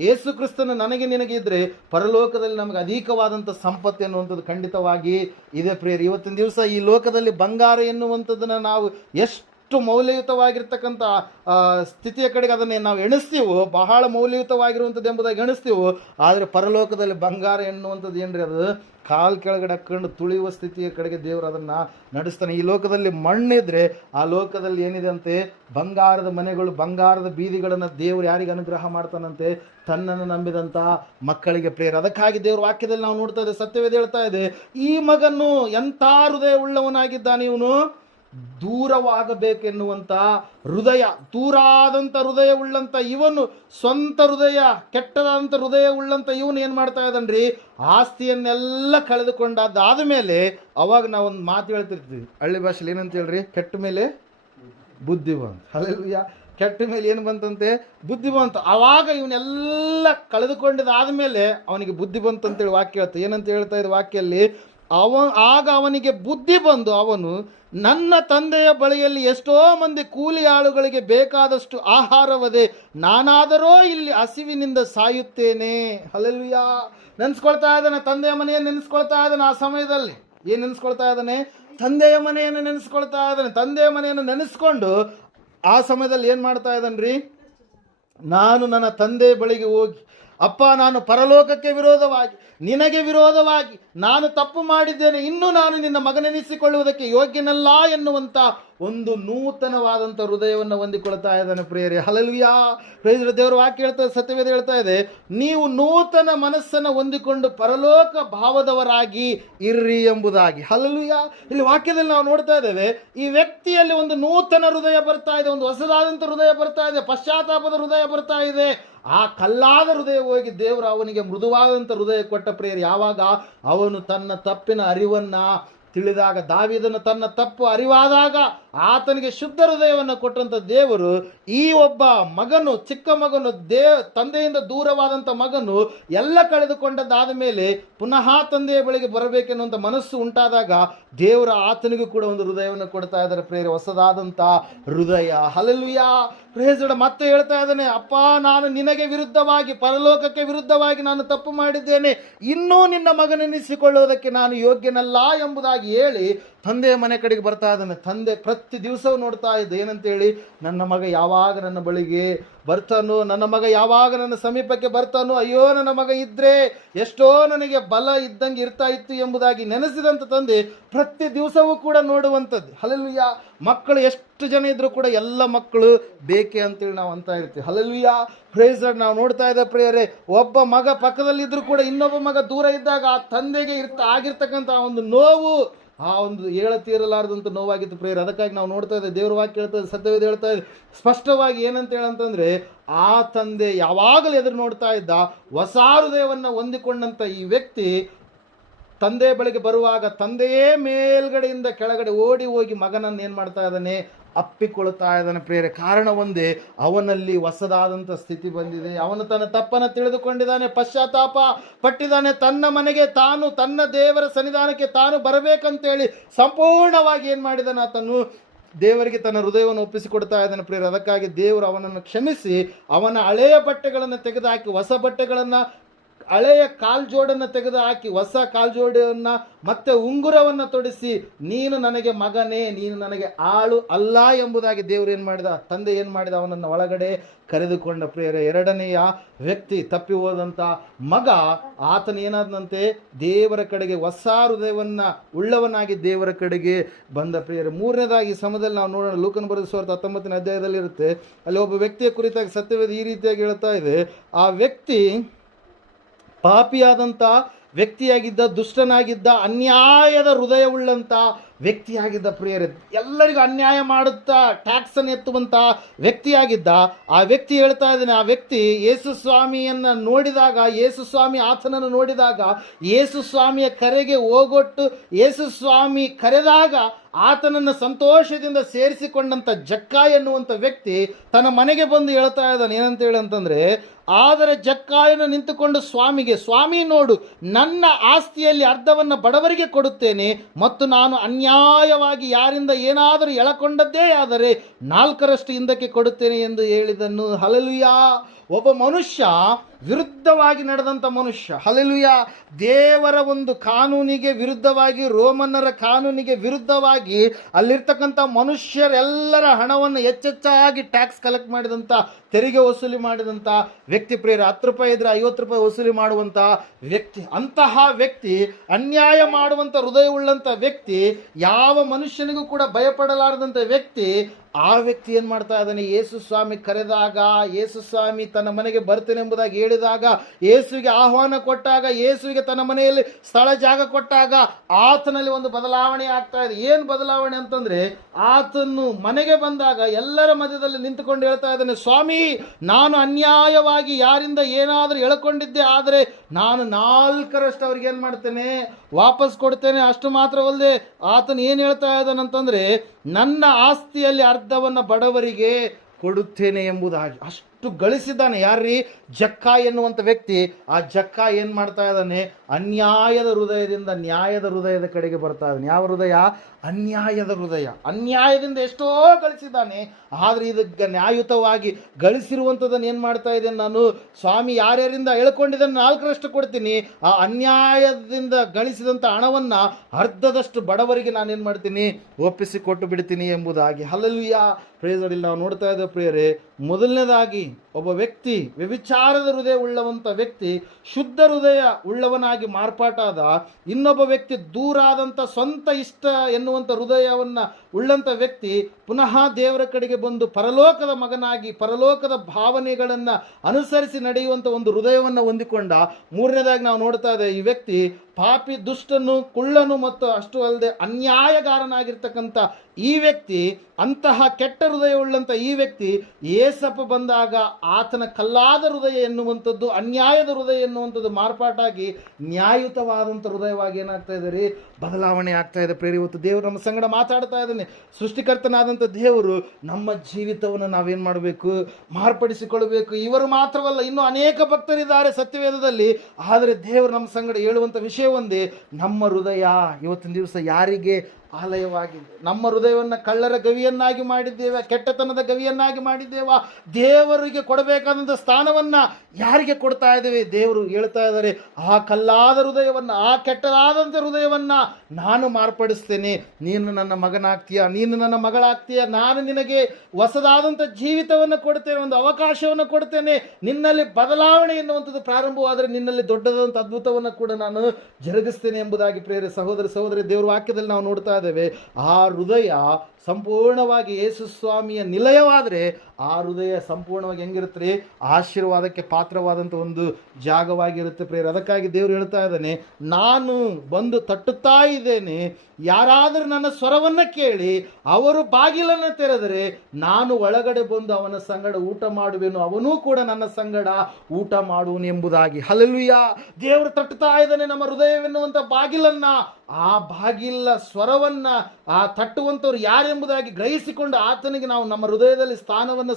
ಯೇಸು ಕ್ರಿಸ್ತನು ನನಗೆ ನಿನಗೆ ಇದ್ದರೆ ಪರಲೋಕದಲ್ಲಿ ನಮಗೆ ಅಧಿಕವಾದಂಥ ಸಂಪತ್ತು ಎನ್ನುವಂಥದ್ದು ಖಂಡಿತವಾಗಿ ಇದೆ ಪ್ರಿಯರೇ. ಇವತ್ತಿನ ದಿವಸ ಈ ಲೋಕದಲ್ಲಿ ಬಂಗಾರ ಎನ್ನುವಂಥದ್ದನ್ನು ನಾವು ಎಷ್ಟು ಮೌಲ್ಯಯುತವಾಗಿರ್ತಕ್ಕಂಥ ಸ್ಥಿತಿಯ ಕಡೆಗೆ ಅದನ್ನೇ ನಾವು ಎಣಿಸ್ತೀವೋ, ಬಹಳ ಮೌಲ್ಯಯುತವಾಗಿರುವಂಥದ್ದು ಎಂಬುದಾಗಿ ಎಣಿಸ್ತೀವೋ. ಆದರೆ ಪರಲೋಕದಲ್ಲಿ ಬಂಗಾರ ಎನ್ನುವಂಥದ್ದು ಏನ್ರಿ, ಅದು ಕಾಲು ಕೆಳಗಡೆ ಹಾಕೊಂಡು ತುಳಿಯುವ ಸ್ಥಿತಿಯ ಕಡೆಗೆ ದೇವರು ಅದನ್ನು ನಡೆಸ್ತಾನೆ. ಈ ಲೋಕದಲ್ಲಿ ಮಣ್ಣಿದ್ರೆ ಆ ಲೋಕದಲ್ಲಿ ಏನಿದೆ ಅಂತೆ, ಬಂಗಾರದ ಮನೆಗಳು, ಬಂಗಾರದ ಬೀದಿಗಳನ್ನು ದೇವರು ಯಾರಿಗೆ ಅನುಗ್ರಹ ಮಾಡ್ತಾನಂತೆ, ತನ್ನನ್ನು ನಂಬಿದಂಥ ಮಕ್ಕಳಿಗೆ ಪ್ರೇರ. ಅದಕ್ಕಾಗಿ ದೇವರು ವಾಕ್ಯದಲ್ಲಿ ನಾವು ನೋಡ್ತಾ ಇದ್ದೇವೆ, ಸತ್ಯವೇದ ಹೇಳ್ತಾ ಇದೆ, ಈ ಮಗನು ಎಂಥ ಹೃದಯ ಉಳ್ಳವನಾಗಿದ್ದಾನೆ, ಇವನು ದೂರವಾಗಬೇಕೆನ್ನುವಂಥ ಹೃದಯ, ದೂರಾದಂಥ ಹೃದಯ ಉಳ್ಳಂಥ ಇವನು, ಸ್ವಂತ ಹೃದಯ, ಕೆಟ್ಟದಾದಂಥ ಹೃದಯ ಉಳ್ಳಂಥ ಇವನು ಏನು ಮಾಡ್ತಾ ಇದ್ದಾನ್ರಿ, ಆಸ್ತಿಯನ್ನೆಲ್ಲ ಕಳೆದುಕೊಂಡಾದ ಮೇಲೆ ಅವಾಗ ನಾವೊಂದು ಮಾತು ಹೇಳ್ತಿರ್ತೀವಿ ಹಳ್ಳಿ ಭಾಷೆಲಿ, ಏನಂತ ಹೇಳ್ರಿ, ಕೆಟ್ಟ ಮೇಲೆ ಬುದ್ಧಿ ಬಂತು. ಹಲ್ಲೆಲೂಯಾ. ಕೆಟ್ಟ ಮೇಲೆ ಏನು ಬಂತಂತೆ, ಬುದ್ಧಿ ಬಂತು. ಆವಾಗ ಇವನ್ನೆಲ್ಲ ಕಳೆದುಕೊಂಡಿದ್ದಾದ ಮೇಲೆ ಅವನಿಗೆ ಬುದ್ಧಿ ಬಂತಂತೇಳಿ ವಾಕ್ಯ ಹೇಳ್ತಾ, ಏನಂತ ಹೇಳ್ತಾ ಇದೆ ವಾಕ್ಯಲ್ಲಿ, ಆಗ ಅವನಿಗೆ ಬುದ್ಧಿ ಬಂದು ಅವನು, ನನ್ನ ತಂದೆಯ ಬಳಿಯಲ್ಲಿ ಎಷ್ಟೋ ಮಂದಿ ಕೂಲಿ ಆಳುಗಳಿಗೆ ಬೇಕಾದಷ್ಟು ಆಹಾರವದೆ, ನಾನಾದರೋ ಇಲ್ಲಿ ಹಸಿವಿನಿಂದ ಸಾಯುತ್ತೇನೆ. ಹಲ್ಲೆಲೂಯಾ. ನೆನೆಸ್ಕೊಳ್ತಾ ಇದ್ದಾನೆ, ತಂದೆಯ ಮನೆಯನ್ನು ನೆನೆಸ್ಕೊಳ್ತಾ ಇದ್ದಾನೆ. ಆ ಸಮಯದಲ್ಲಿ ಏನು ನೆನೆಸ್ಕೊಳ್ತಾ ಇದ್ದಾನೆ, ತಂದೆಯ ಮನೆಯನ್ನು ನೆನೆಸ್ಕೊಳ್ತಾ ಇದ್ದಾನೆ. ತಂದೆಯ ಮನೆಯನ್ನು ನೆನೆಸ್ಕೊಂಡು ಆ ಸಮಯದಲ್ಲಿ ಏನು ಮಾಡ್ತಾ ಇದ್ದಾನ್ರಿ, ನಾನು ನನ್ನ ತಂದೆಯ ಬಳಿಗೆ ಹೋಗಿ, ಅಪ್ಪ, ನಾನು ಪರಲೋಕಕ್ಕೆ ವಿರೋಧವಾಗಿ, ನಿನಗೆ ವಿರೋಧವಾಗಿ ನಾನು ತಪ್ಪು ಮಾಡಿದ್ದೇನೆ, ಇನ್ನು ನಾನು ನಿನ್ನ ಮಗನೆನಿಸಿಕೊಳ್ಳುವುದಕ್ಕೆ ಯೋಗ್ಯನಲ್ಲ ಎನ್ನುವಂಥ ಒಂದು ನೂತನವಾದಂಥ ಹೃದಯವನ್ನು ಹೊಂದಿಕೊಳ್ತಾ ಇದ್ದಾನೆ ಪ್ರಿಯರೇ. ಹಲ್ಲೆಲೂಯಾ. ಪ್ರೇಸ್ ದೇವರ ವಾಕ್ಯ ಹೇಳ್ತಾ, ಸತ್ಯವೇದ ಹೇಳ್ತಾ ಇದೆ, ನೀವು ನೂತನ ಮನಸ್ಸನ್ನು ಹೊಂದಿಕೊಂಡು ಪರಲೋಕ ಭಾವದವರಾಗಿ ಇರ್ರಿ ಎಂಬುದಾಗಿ. ಹಲ್ಲೆಲೂಯಾ. ಇಲ್ಲಿ ವಾಕ್ಯದಲ್ಲಿ ನಾವು ನೋಡ್ತಾ ಇದ್ದೇವೆ, ಈ ವ್ಯಕ್ತಿಯಲ್ಲಿ ಒಂದು ನೂತನ ಹೃದಯ ಬರ್ತಾ ಇದೆ, ಒಂದು ಹೊಸದಾದಂಥ ಹೃದಯ ಬರ್ತಾ ಇದೆ, ಪಶ್ಚಾತ್ತಾಪದ ಹೃದಯ ಬರ್ತಾ ಇದೆ. ಆ ಕಲ್ಲಾದ ಹೃದಯ ಹೋಗಿ ದೇವರು ಅವನಿಗೆ ಮೃದುವಾದಂಥ ಹೃದಯ ಕೊಟ್ಟ ಪ್ರಿಯರು. ಯಾವಾಗ ಅವನು ತನ್ನ ತಪ್ಪಿನ ಅರಿವನ್ನು ತಿಳಿದಾಗ, ದಾವೀದನು ತನ್ನ ತಪ್ಪು ಅರಿವಾದಾಗ ಆತನಿಗೆ ಶುದ್ಧ ಹೃದಯವನ್ನು ಕೊಟ್ಟಂಥ ದೇವರು, ಈ ಒಬ್ಬ ಮಗನು, ಚಿಕ್ಕ ಮಗನು, ತಂದೆಯಿಂದ ದೂರವಾದಂಥ ಮಗನು ಎಲ್ಲ ಕಳೆದುಕೊಂಡದ್ದಾದ ಮೇಲೆ ಪುನಃ ತಂದೆಯ ಬಳಿಗೆ ಬರಬೇಕೆನ್ನುವಂಥ ಮನಸ್ಸು ಉಂಟಾದಾಗ ದೇವರ ಆತನಿಗೂ ಕೂಡ ಒಂದು ಹೃದಯವನ್ನು ಕೊಡ್ತಾ ಇದ್ದಾರೆ ಪ್ರೇರೆ, ಹೊಸದಾದಂಥ ಹೃದಯ. ಹಲ್ಲೆಲೂಯಾ. ಪ್ರೇಸ್ ಮತ್ತೆ ಹೇಳ್ತಾ ಇದ್ದಾನೆ, ಅಪ್ಪ, ನಾನು ನಿನಗೆ ವಿರುದ್ಧವಾಗಿ, ಪರಲೋಕಕ್ಕೆ ವಿರುದ್ಧವಾಗಿ ನಾನು ತಪ್ಪು ಮಾಡಿದ್ದೇನೆ, ಇನ್ನೂ ನಿನ್ನ ಮಗನೆನಿಸಿಕೊಳ್ಳುವುದಕ್ಕೆ ನಾನು ಯೋಗ್ಯನಲ್ಲ ಎಂಬುದಾಗಿ ಹೇಳಿ ತಂದೆಯ ಮನೆ ಕಡೆಗೆ ಬರ್ತಾ ಇದ್ದಾನೆ. ತಂದೆ ಪ್ರತಿ ದಿವಸವೂ ನೋಡ್ತಾ ಇದ್ದ, ಏನಂತೇಳಿ, ನನ್ನ ಮಗ ಯಾವಾಗ ನನ್ನ ಬಳಿಗೆ ಬರ್ತಾನೋ, ನನ್ನ ಮಗ ಯಾವಾಗ ನನ್ನ ಸಮೀಪಕ್ಕೆ ಬರ್ತಾನೋ, ಅಯ್ಯೋ ನನ್ನ ಮಗ ಇದ್ದರೆ ಎಷ್ಟೋ ನನಗೆ ಬಲ ಇದ್ದಂಗೆ ಇರ್ತಾ ಇತ್ತು ಎಂಬುದಾಗಿ ನೆನೆಸಿದಂಥ ತಂದೆ ಪ್ರತಿ ದಿವಸವೂ ಕೂಡ ನೋಡುವಂಥದ್ದು. ಹಲ್ಲೆಲೂಯಾ. ಮಕ್ಕಳು ಎಷ್ಟು ಜನ ಇದ್ರೂ ಕೂಡ ಎಲ್ಲ ಮಕ್ಕಳು ಬೇಕೆ ಅಂತೇಳಿ ನಾವು ಅಂತ ಇರ್ತೀವಿ. ಹಲ್ಲೆಲೂಯಾ. Praise lord. ನಾವು ನೋಡ್ತಾ ಇದ್ದ ಪ್ರಿಯರೇ, ಒಬ್ಬ ಮಗ ಪಕ್ಕದಲ್ಲಿದ್ದರೂ ಕೂಡ ಇನ್ನೊಬ್ಬ ಮಗ ದೂರ ಇದ್ದಾಗ ಆ ತಂದೆಗೆ ಆಗಿರ್ತಕ್ಕಂಥ ಒಂದು ನೋವು, ಆ ಒಂದು ಹೇಳತೀರಲಾರದಂಥ ನೋವಾಗಿತ್ತು ಪ್ರೇಯರ್. ಅದಕ್ಕಾಗಿ ನಾವು ನೋಡ್ತಾ ಇದ್ದೇವೆ, ದೇವ್ರ ವಾಕ್ಯ ಹೇಳ್ತಾ ಇದೆ, ಸತ್ಯವೇದ ಹೇಳ್ತಾ ಇದೆ ಸ್ಪಷ್ಟವಾಗಿ, ಏನಂತ ಹೇಳಂತಂದರೆ, ಆ ತಂದೆ ಯಾವಾಗಲೂ ಎದುರು ನೋಡ್ತಾ ಇದ್ದ ಹೊಸ ಹೃದಯವನ್ನು ಹೊಂದಿಕೊಂಡಂಥ ಈ ವ್ಯಕ್ತಿ ತಂದೆ ಬಳಿಗೆ ಬರುವಾಗ ತಂದೆಯೇ ಮೇಲ್ಗಡೆಯಿಂದ ಕೆಳಗಡೆ ಓಡಿ ಹೋಗಿ ಮಗನನ್ನು ಏನು ಮಾಡ್ತಾ ಇದ್ದಾನೆ, ಅಪ್ಪಿಕೊಳ್ತಾ ಇದ್ದಾನೆ ಪ್ರಿಯರೇ. ಕಾರಣ ಒಂದೇ, ಅವನಲ್ಲಿ ಹೊಸದಾದಂಥ ಸ್ಥಿತಿ ಬಂದಿದೆ. ಅವನು ತನ್ನ ತಪ್ಪನ್ನು ತಿಳಿದುಕೊಂಡಿದ್ದಾನೆ, ಪಶ್ಚಾತ್ತಾಪ ಪಟ್ಟಿದ್ದಾನೆ. ತನ್ನ ಮನೆಗೆ ತಾನು, ತನ್ನ ದೇವರ ಸನ್ನಿಧಾನಕ್ಕೆ ತಾನು ಬರಬೇಕಂತೇಳಿ ಸಂಪೂರ್ಣವಾಗಿ ಏನು ಮಾಡಿದ್ದಾನೆ, ಆತನು ದೇವರಿಗೆ ತನ್ನ ಹೃದಯವನ್ನು ಒಪ್ಪಿಸಿಕೊಡ್ತಾ ಇದ್ದಾನೆ ಪ್ರಿಯರೇ. ಅದಕ್ಕಾಗಿ ದೇವರು ಅವನನ್ನು ಕ್ಷಮಿಸಿ ಅವನ ಹಳೆಯ ಬಟ್ಟೆಗಳನ್ನು ತೆಗೆದುಹಾಕಿ ಹೊಸ ಬಟ್ಟೆಗಳನ್ನು, ಹಳೆಯ ಕಾಲ್ಜೋಡನ್ನು ತೆಗೆದುಹಾಕಿ ಹೊಸ ಕಾಲ್ಜೋಡನ್ನು ಮತ್ತೆ ಉಂಗುರವನ್ನು ತೊಡಿಸಿ, ನೀನು ನನಗೆ ಮಗನೇ, ನೀನು ನನಗೆ ಆಳು ಅಲ್ಲ ಎಂಬುದಾಗಿ ದೇವರು ಏನು ಮಾಡಿದ, ತಂದೆ ಏನು ಮಾಡಿದ, ಅವನನ್ನು ಒಳಗಡೆ ಕರೆದುಕೊಂಡ ಪ್ರಿಯರೇ. ಎರಡನೆಯ ವ್ಯಕ್ತಿ, ತಪ್ಪಿ ಹೋದಂಥ ಮಗ, ಆತನ ಏನಾದನಂತೆ, ದೇವರ ಕಡೆಗೆ ಹೊಸ ಹೃದಯವನ್ನು ಉಳ್ಳವನಾಗಿ ದೇವರ ಕಡೆಗೆ ಬಂದ ಪ್ರಿಯರೇ. ಮೂರನೇದಾಗಿ ಸಮಯದಲ್ಲಿ ನಾವು ನೋಡೋಣ, ಲೂಕನ ಬರೆದ ಸುವಾರ್ತೆ 19ನೇ ಅಧ್ಯಾಯದಲ್ಲಿ ಇರುತ್ತೆ. ಅಲ್ಲಿ ಒಬ್ಬ ವ್ಯಕ್ತಿಯ ಕುರಿತಾಗಿ ಸತ್ಯವೇದ ಈ ರೀತಿಯಾಗಿ ಹೇಳ್ತಾ ಇದೆ. ಆ ವ್ಯಕ್ತಿ ಪಾಪಿಯಾದಂಥ ವ್ಯಕ್ತಿಯಾಗಿದ್ದ, ದುಷ್ಟನಾಗಿದ್ದ, ಅನ್ಯಾಯದ ಹೃದಯವುಳ್ಳಂಥ ವ್ಯಕ್ತಿಯಾಗಿದ್ದ ಪ್ರಿಯರೇ. ಎಲ್ಲರಿಗೂ ಅನ್ಯಾಯ ಮಾಡುತ್ತಾ ಟ್ಯಾಕ್ಸನ್ನು ಎತ್ತುವಂಥ ವ್ಯಕ್ತಿಯಾಗಿದ್ದ. ಆ ವ್ಯಕ್ತಿ ಹೇಳ್ತಾ ಇದ್ದಾನೆ, ಆ ವ್ಯಕ್ತಿ ಯೇಸು ಸ್ವಾಮಿಯನ್ನು ನೋಡಿದಾಗ, ಯೇಸು ಸ್ವಾಮಿ ಆತನನ್ನು ನೋಡಿದಾಗ, ಯೇಸು ಸ್ವಾಮಿಯ ಕರೆಗೆ ಹೋಗೊಟ್ಟು ಯೇಸು ಸ್ವಾಮಿ ಕರೆದಾಗ ಆತನನ್ನು ಸಂತೋಷದಿಂದ ಸೇರಿಸಿಕೊಂಡಂಥ ಜಕ್ಕ ಎನ್ನುವಂಥ ವ್ಯಕ್ತಿ ತನ್ನ ಮನೆಗೆ ಬಂದು ಹೇಳ್ತಾ ಇದ್ದಾನೆ. ಏನಂತ ಹೇಳಿ ಅಂತಂದರೆ, ಆದರೆ ಜಕ್ಕಾಯನು ನಿಂತುಕೊಂಡು ಸ್ವಾಮಿಗೆ, ಸ್ವಾಮಿ ನೋಡು, ನನ್ನ ಆಸ್ತಿಯಲ್ಲಿ ಅರ್ಧವನ್ನು ಬಡವರಿಗೆ ಕೊಡುತ್ತೇನೆ ಮತ್ತು ನಾನು ಅನ್ಯಾಯವಾಗಿ ಯಾರಿಂದ ಏನಾದರೂ ಎಳಕೊಂಡದ್ದೇ ಆದರೆ 4ರಷ್ಟು ಹಿಂದಕ್ಕೆ ಕೊಡುತ್ತೇನೆ ಎಂದು ಹೇಳಿದನು. ಹಲ್ಲೆಲೂಯಾ. ಒಬ್ಬ ಮನುಷ್ಯ ವಿರುದ್ಧವಾಗಿ ನಡೆದಂಥ ಮನುಷ್ಯ, ಹಲ್ಲೆಲೂಯಾ, ದೇವರ ಒಂದು ಕಾನೂನಿಗೆ ವಿರುದ್ಧವಾಗಿ, ರೋಮನ್ನರ ಕಾನೂನಿಗೆ ವಿರುದ್ಧವಾಗಿ ಅಲ್ಲಿರ್ತಕ್ಕಂಥ ಮನುಷ್ಯರೆಲ್ಲರ ಹಣವನ್ನು ಹೆಚ್ಚೆಚ್ಚಾಗಿ ಟ್ಯಾಕ್ಸ್ ಕಲೆಕ್ಟ್ ಮಾಡಿದಂಥ, ತೆರಿಗೆ ವಸೂಲಿ ಮಾಡಿದಂಥ ವ್ಯಕ್ತಿ ಪ್ರಿಯರೇ. 10 ರೂಪಾಯಿ ಇದ್ದರೆ 50 ರೂಪಾಯಿ ವಸೂಲಿ ಮಾಡುವಂಥ ವ್ಯಕ್ತಿ. ಅಂತಹ ವ್ಯಕ್ತಿ, ಅನ್ಯಾಯ ಮಾಡುವಂಥ ಹೃದಯವುಳ್ಳಂಥ ವ್ಯಕ್ತಿ, ಯಾವ ಮನುಷ್ಯನಿಗೂ ಕೂಡ ಭಯಪಡಲಾರದಂಥ ವ್ಯಕ್ತಿ, ಆ ವ್ಯಕ್ತಿ ಏನು ಮಾಡ್ತಾ ಇದ್ದಾನೆ, ಯೇಸು ಸ್ವಾಮಿ ಕರೆದಾಗ, ಯೇಸು ಸ್ವಾಮಿ ತನ್ನ ಮನೆಗೆ ಬರ್ತೇನೆ ಎಂಬುದಾಗಿ ಹೇಳಿದಾಗ, ಯೇಸುವಿಗೆ ಆಹ್ವಾನ ಕೊಟ್ಟಾಗ, ಯೇಸುವಿಗೆ ತನ್ನ ಮನೆಯಲ್ಲಿ ಸ್ಥಳ ಜಾಗ ಕೊಟ್ಟಾಗ ಆತನಲ್ಲಿ ಒಂದು ಬದಲಾವಣೆ ಆಗ್ತಾ ಇದೆ. ಏನು ಬದಲಾವಣೆ ಅಂತಂದರೆ, ಆತನು ಮನೆಗೆ ಬಂದಾಗ ಎಲ್ಲರ ಮಧ್ಯದಲ್ಲಿ ನಿಂತುಕೊಂಡು ಹೇಳ್ತಾ ಇದ್ದಾನೆ, ಸ್ವಾಮಿ, ನಾನು ಅನ್ಯಾಯವಾಗಿ ಯಾರಿಂದ ಏನಾದರೂ ಎಳ್ಕೊಂಡಿದ್ದೆ ಆದರೆ ನಾನು 4ರಷ್ಟು ಅವ್ರಿಗೆ ಏನು ಮಾಡ್ತೇನೆ, ವಾಪಸ್ ಕೊಡ್ತೇನೆ. ಅಷ್ಟು ಮಾತ್ರವಲ್ಲದೆ ಆತನು ಏನು ಹೇಳ್ತಾ ಇದ್ದಾನಂತಂದರೆ, ನನ್ನ ಆಸ್ತಿಯಲ್ಲಿ ಅರ್ಧವನ್ನು ಬಡವರಿಗೆ ಕೊಡುತ್ತೇನೆ ಎಂಬುದಾಗಿ. ಅಷ್ಟು ಗಳಿಸಿದ್ದಾನೆ. ಯಾರ್ರೀ? ಜಕ್ಕ ಎನ್ನುವಂಥ ವ್ಯಕ್ತಿ. ಆ ಜಕ್ಕ ಏನು ಮಾಡ್ತಾ ಇದ್ದಾನೆ, ಅನ್ಯಾಯದ ಹೃದಯದಿಂದ ನ್ಯಾಯದ ಹೃದಯದ ಕಡೆಗೆ ಬರ್ತಾ ಇದ್ದಾನೆ. ಯಾವ ಹೃದಯ? ಅನ್ಯಾಯದ ಹೃದಯ. ಅನ್ಯಾಯದಿಂದ ಎಷ್ಟೋ ಗಳಿಸಿದ್ದಾನೆ, ಆದರೆ ಇದಕ್ಕೆ ನ್ಯಾಯಯುತವಾಗಿ ಗಳಿಸಿರುವಂಥದ್ದನ್ನು ಏನು ಮಾಡ್ತಾ ಇದ್ದೇನೆ ನಾನು, ಸ್ವಾಮಿ ಯಾರ್ಯಾರಿಂದ ಎಳ್ಕೊಂಡಿದ್ದನ್ನು 4ರಷ್ಟು ಕೊಡ್ತೀನಿ, ಆ ಅನ್ಯಾಯದಿಂದ ಗಳಿಸಿದಂಥ ಹಣವನ್ನು ಅರ್ಧದಷ್ಟು ಬಡವರಿಗೆ ನಾನೇನು ಮಾಡ್ತೀನಿ, ಒಪ್ಪಿಸಿ ಕೊಟ್ಟು ಬಿಡ್ತೀನಿ ಎಂಬುದಾಗಿ. ಹಲ್ಲೆಲೂಯಾ. Praise lord. ನಾವು ನೋಡ್ತಾ ಇದ್ದೇವೆ ಪ್ರಿಯರೇ, ಮೊದಲನೇದಾಗಿ ಒಬ್ಬ ವ್ಯಕ್ತಿ ವ್ಯಭಿಚಾರದ ಹೃದಯ ಉಳ್ಳವಂಥ ವ್ಯಕ್ತಿ ಶುದ್ಧ ಹೃದಯ ಉಳ್ಳವನಾಗಿ ಮಾರ್ಪಾಟಾದ. ಇನ್ನೊಬ್ಬ ವ್ಯಕ್ತಿ ದೂರಾದಂಥ ಸ್ವಂತ ಇಷ್ಟ ಎನ್ನುವಂಥ ಹೃದಯವನ್ನು ಉಳ್ಳಂಥ ವ್ಯಕ್ತಿ ಪುನಃ ದೇವರ ಕಡೆಗೆ ಬಂದು ಪರಲೋಕದ ಮಗನಾಗಿ ಪರಲೋಕದ ಭಾವನೆಗಳನ್ನು ಅನುಸರಿಸಿ ನಡೆಯುವಂಥ ಒಂದು ಹೃದಯವನ್ನು ಹೊಂದಿಕೊಂಡ. ಮೂರನೇದಾಗಿ ನಾವು ನೋಡ್ತಾ ಇದ್ದೇವೆ, ಈ ವ್ಯಕ್ತಿ ಪಾಪಿ, ದುಷ್ಟನು, ಕುಳ್ಳನು ಮತ್ತು ಅಷ್ಟು ಅಲ್ಲದೆ ಅನ್ಯಾಯಗಾರನಾಗಿರ್ತಕ್ಕಂಥ ಈ ವ್ಯಕ್ತಿ, ಅಂತಹ ಕೆಟ್ಟ ಹೃದಯ ಉಳ್ಳಂಥ ಈ ವ್ಯಕ್ತಿ ಏಸಪ್ಪ ಬಂದಾಗ ಆತನ ಕಲ್ಲಾದ ಹೃದಯ ಎನ್ನುವಂಥದ್ದು, ಅನ್ಯಾಯದ ಹೃದಯ ಎನ್ನುವಂಥದ್ದು ಮಾರ್ಪಾಟಾಗಿ ನ್ಯಾಯಯುತವಾದಂಥ ಹೃದಯವಾಗಿ ಏನಾಗ್ತಾ ಇದೆ ರೀ, ಬದಲಾವಣೆ ಆಗ್ತಾ ಇದೆ ಪ್ರೇರಿ. ಇವತ್ತು ದೇವರು ನಮ್ಮ ಸಂಗಡ ಮಾತಾಡ್ತಾ ಇದ್ದಾನೆ. ಸೃಷ್ಟಿಕರ್ತನಾದಂಥ ದೇವರು ನಮ್ಮ ಜೀವಿತವನ್ನು ನಾವೇನು ಮಾಡಬೇಕು, ಮಾರ್ಪಡಿಸಿಕೊಳ್ಳಬೇಕು. ಇವರು ಮಾತ್ರವಲ್ಲ, ಇನ್ನೂ ಅನೇಕ ಭಕ್ತರಿದ್ದಾರೆ ಸತ್ಯವೇದದಲ್ಲಿ. ಆದರೆ ದೇವರು ನಮ್ಮ ಸಂಗಡ ಹೇಳುವಂಥ ವಿಷಯ ಒಂದೇ, ನಮ್ಮ ಹೃದಯ ಇವತ್ತಿನ ದಿವಸ ಯಾರಿಗೆ ಆಲಯವಾಗಿದೆ? ನಮ್ಮ ಹೃದಯವನ್ನು ಕಳ್ಳರ ಗವಿಯನ್ನಾಗಿ ಮಾಡಿದ್ದೇವೆ, ಕೆಟ್ಟತನದ ಗವಿಯನ್ನಾಗಿ ಮಾಡಿದ್ದೇವೆ. ದೇವರಿಗೆ ಕೊಡಬೇಕಾದಂಥ ಸ್ಥಾನವನ್ನು ಯಾರಿಗೆ ಕೊಡ್ತಾ ಇದ್ದೇವೆ? ದೇವರು ಹೇಳ್ತಾ ಇದ್ದಾರೆ, ಆ ಕಲ್ಲಾದ ಹೃದಯವನ್ನು, ಆ ಕೆಟ್ಟದಾದಂಥ ಹೃದಯವನ್ನು ನಾನು ಮಾರ್ಪಡಿಸ್ತೇನೆ. ನೀನು ನನ್ನ ಮಗನಾಗ್ತೀಯ, ನೀನು ನನ್ನ ಮಗಳಾಗ್ತೀಯ. ನಾನು ನಿನಗೆ ಹೊಸದಾದಂಥ ಜೀವಿತವನ್ನು ಕೊಡ್ತೇನೆ, ಒಂದು ಅವಕಾಶವನ್ನು ಕೊಡ್ತೇನೆ. ನಿನ್ನಲ್ಲಿ ಬದಲಾವಣೆ ಎನ್ನುವಂಥದ್ದು ಪ್ರಾರಂಭವಾದರೆ ನಿನ್ನಲ್ಲಿ ದೊಡ್ಡದಾದಂಥ ಅದ್ಭುತವನ್ನು ಕೂಡ ನಾನು ಜರುಗಿಸ್ತೇನೆ ಎಂಬುದಾಗಿ ಪ್ರೇರೆ ಸಹೋದರ ಸಹೋದರಿ ದೇವರ ವಾಕ್ಯದಲ್ಲಿ ನಾವು ನೋಡ್ತಾ ಇದ್ದೇವೆ. ಆ ಹೃದಯ ಸಂಪೂರ್ಣವಾಗಿ ಯೇಸು ಸ್ವಾಮಿಯ ನಿಲಯವಾದರೆ ಆ ಹೃದಯ ಸಂಪೂರ್ಣವಾಗಿ ಹೆಂಗಿರುತ್ತೆ? ಆಶೀರ್ವಾದಕ್ಕೆ ಪಾತ್ರವಾದಂಥ ಒಂದು ಜಾಗವಾಗಿರುತ್ತೆ ಪ್ರಿಯರೇ. ಅದಕ್ಕಾಗಿ ದೇವರು ಹೇಳ್ತಾ ಇದ್ದಾನೆ, ನಾನು ಬಂದು ತಟ್ಟುತ್ತಾ ಇದ್ದೇನೆ, ಯಾರಾದರೂ ನನ್ನ ಸ್ವರವನ್ನು ಕೇಳಿ ಅವರು ಬಾಗಿಲನ್ನು ತೆರೆದರೆ ನಾನು ಒಳಗಡೆ ಬಂದು ಅವನ ಸಂಗಡ ಊಟ ಮಾಡುವೆನು, ಅವನೂ ಕೂಡ ನನ್ನ ಸಂಗಡ ಊಟ ಮಾಡುವನು ಎಂಬುದಾಗಿ. ಹಲ್ಲೆಲೂಯ. ದೇವರು ತಟ್ಟುತ್ತಾ ಇದ್ದಾನೆ ನಮ್ಮ ಹೃದಯವೆನ್ನುವಂಥ ಬಾಗಿಲನ್ನ. ಆ ಬಾಗಿಲ ಸ್ವರವನ್ನ ಆ ತಟ್ಟುವಂಥವ್ರು ಯಾರೆಂಬುದಾಗಿ ಗ್ರಹಿಸಿಕೊಂಡು ಆತನಿಗೆ ನಾವು ನಮ್ಮ ಹೃದಯದಲ್ಲಿ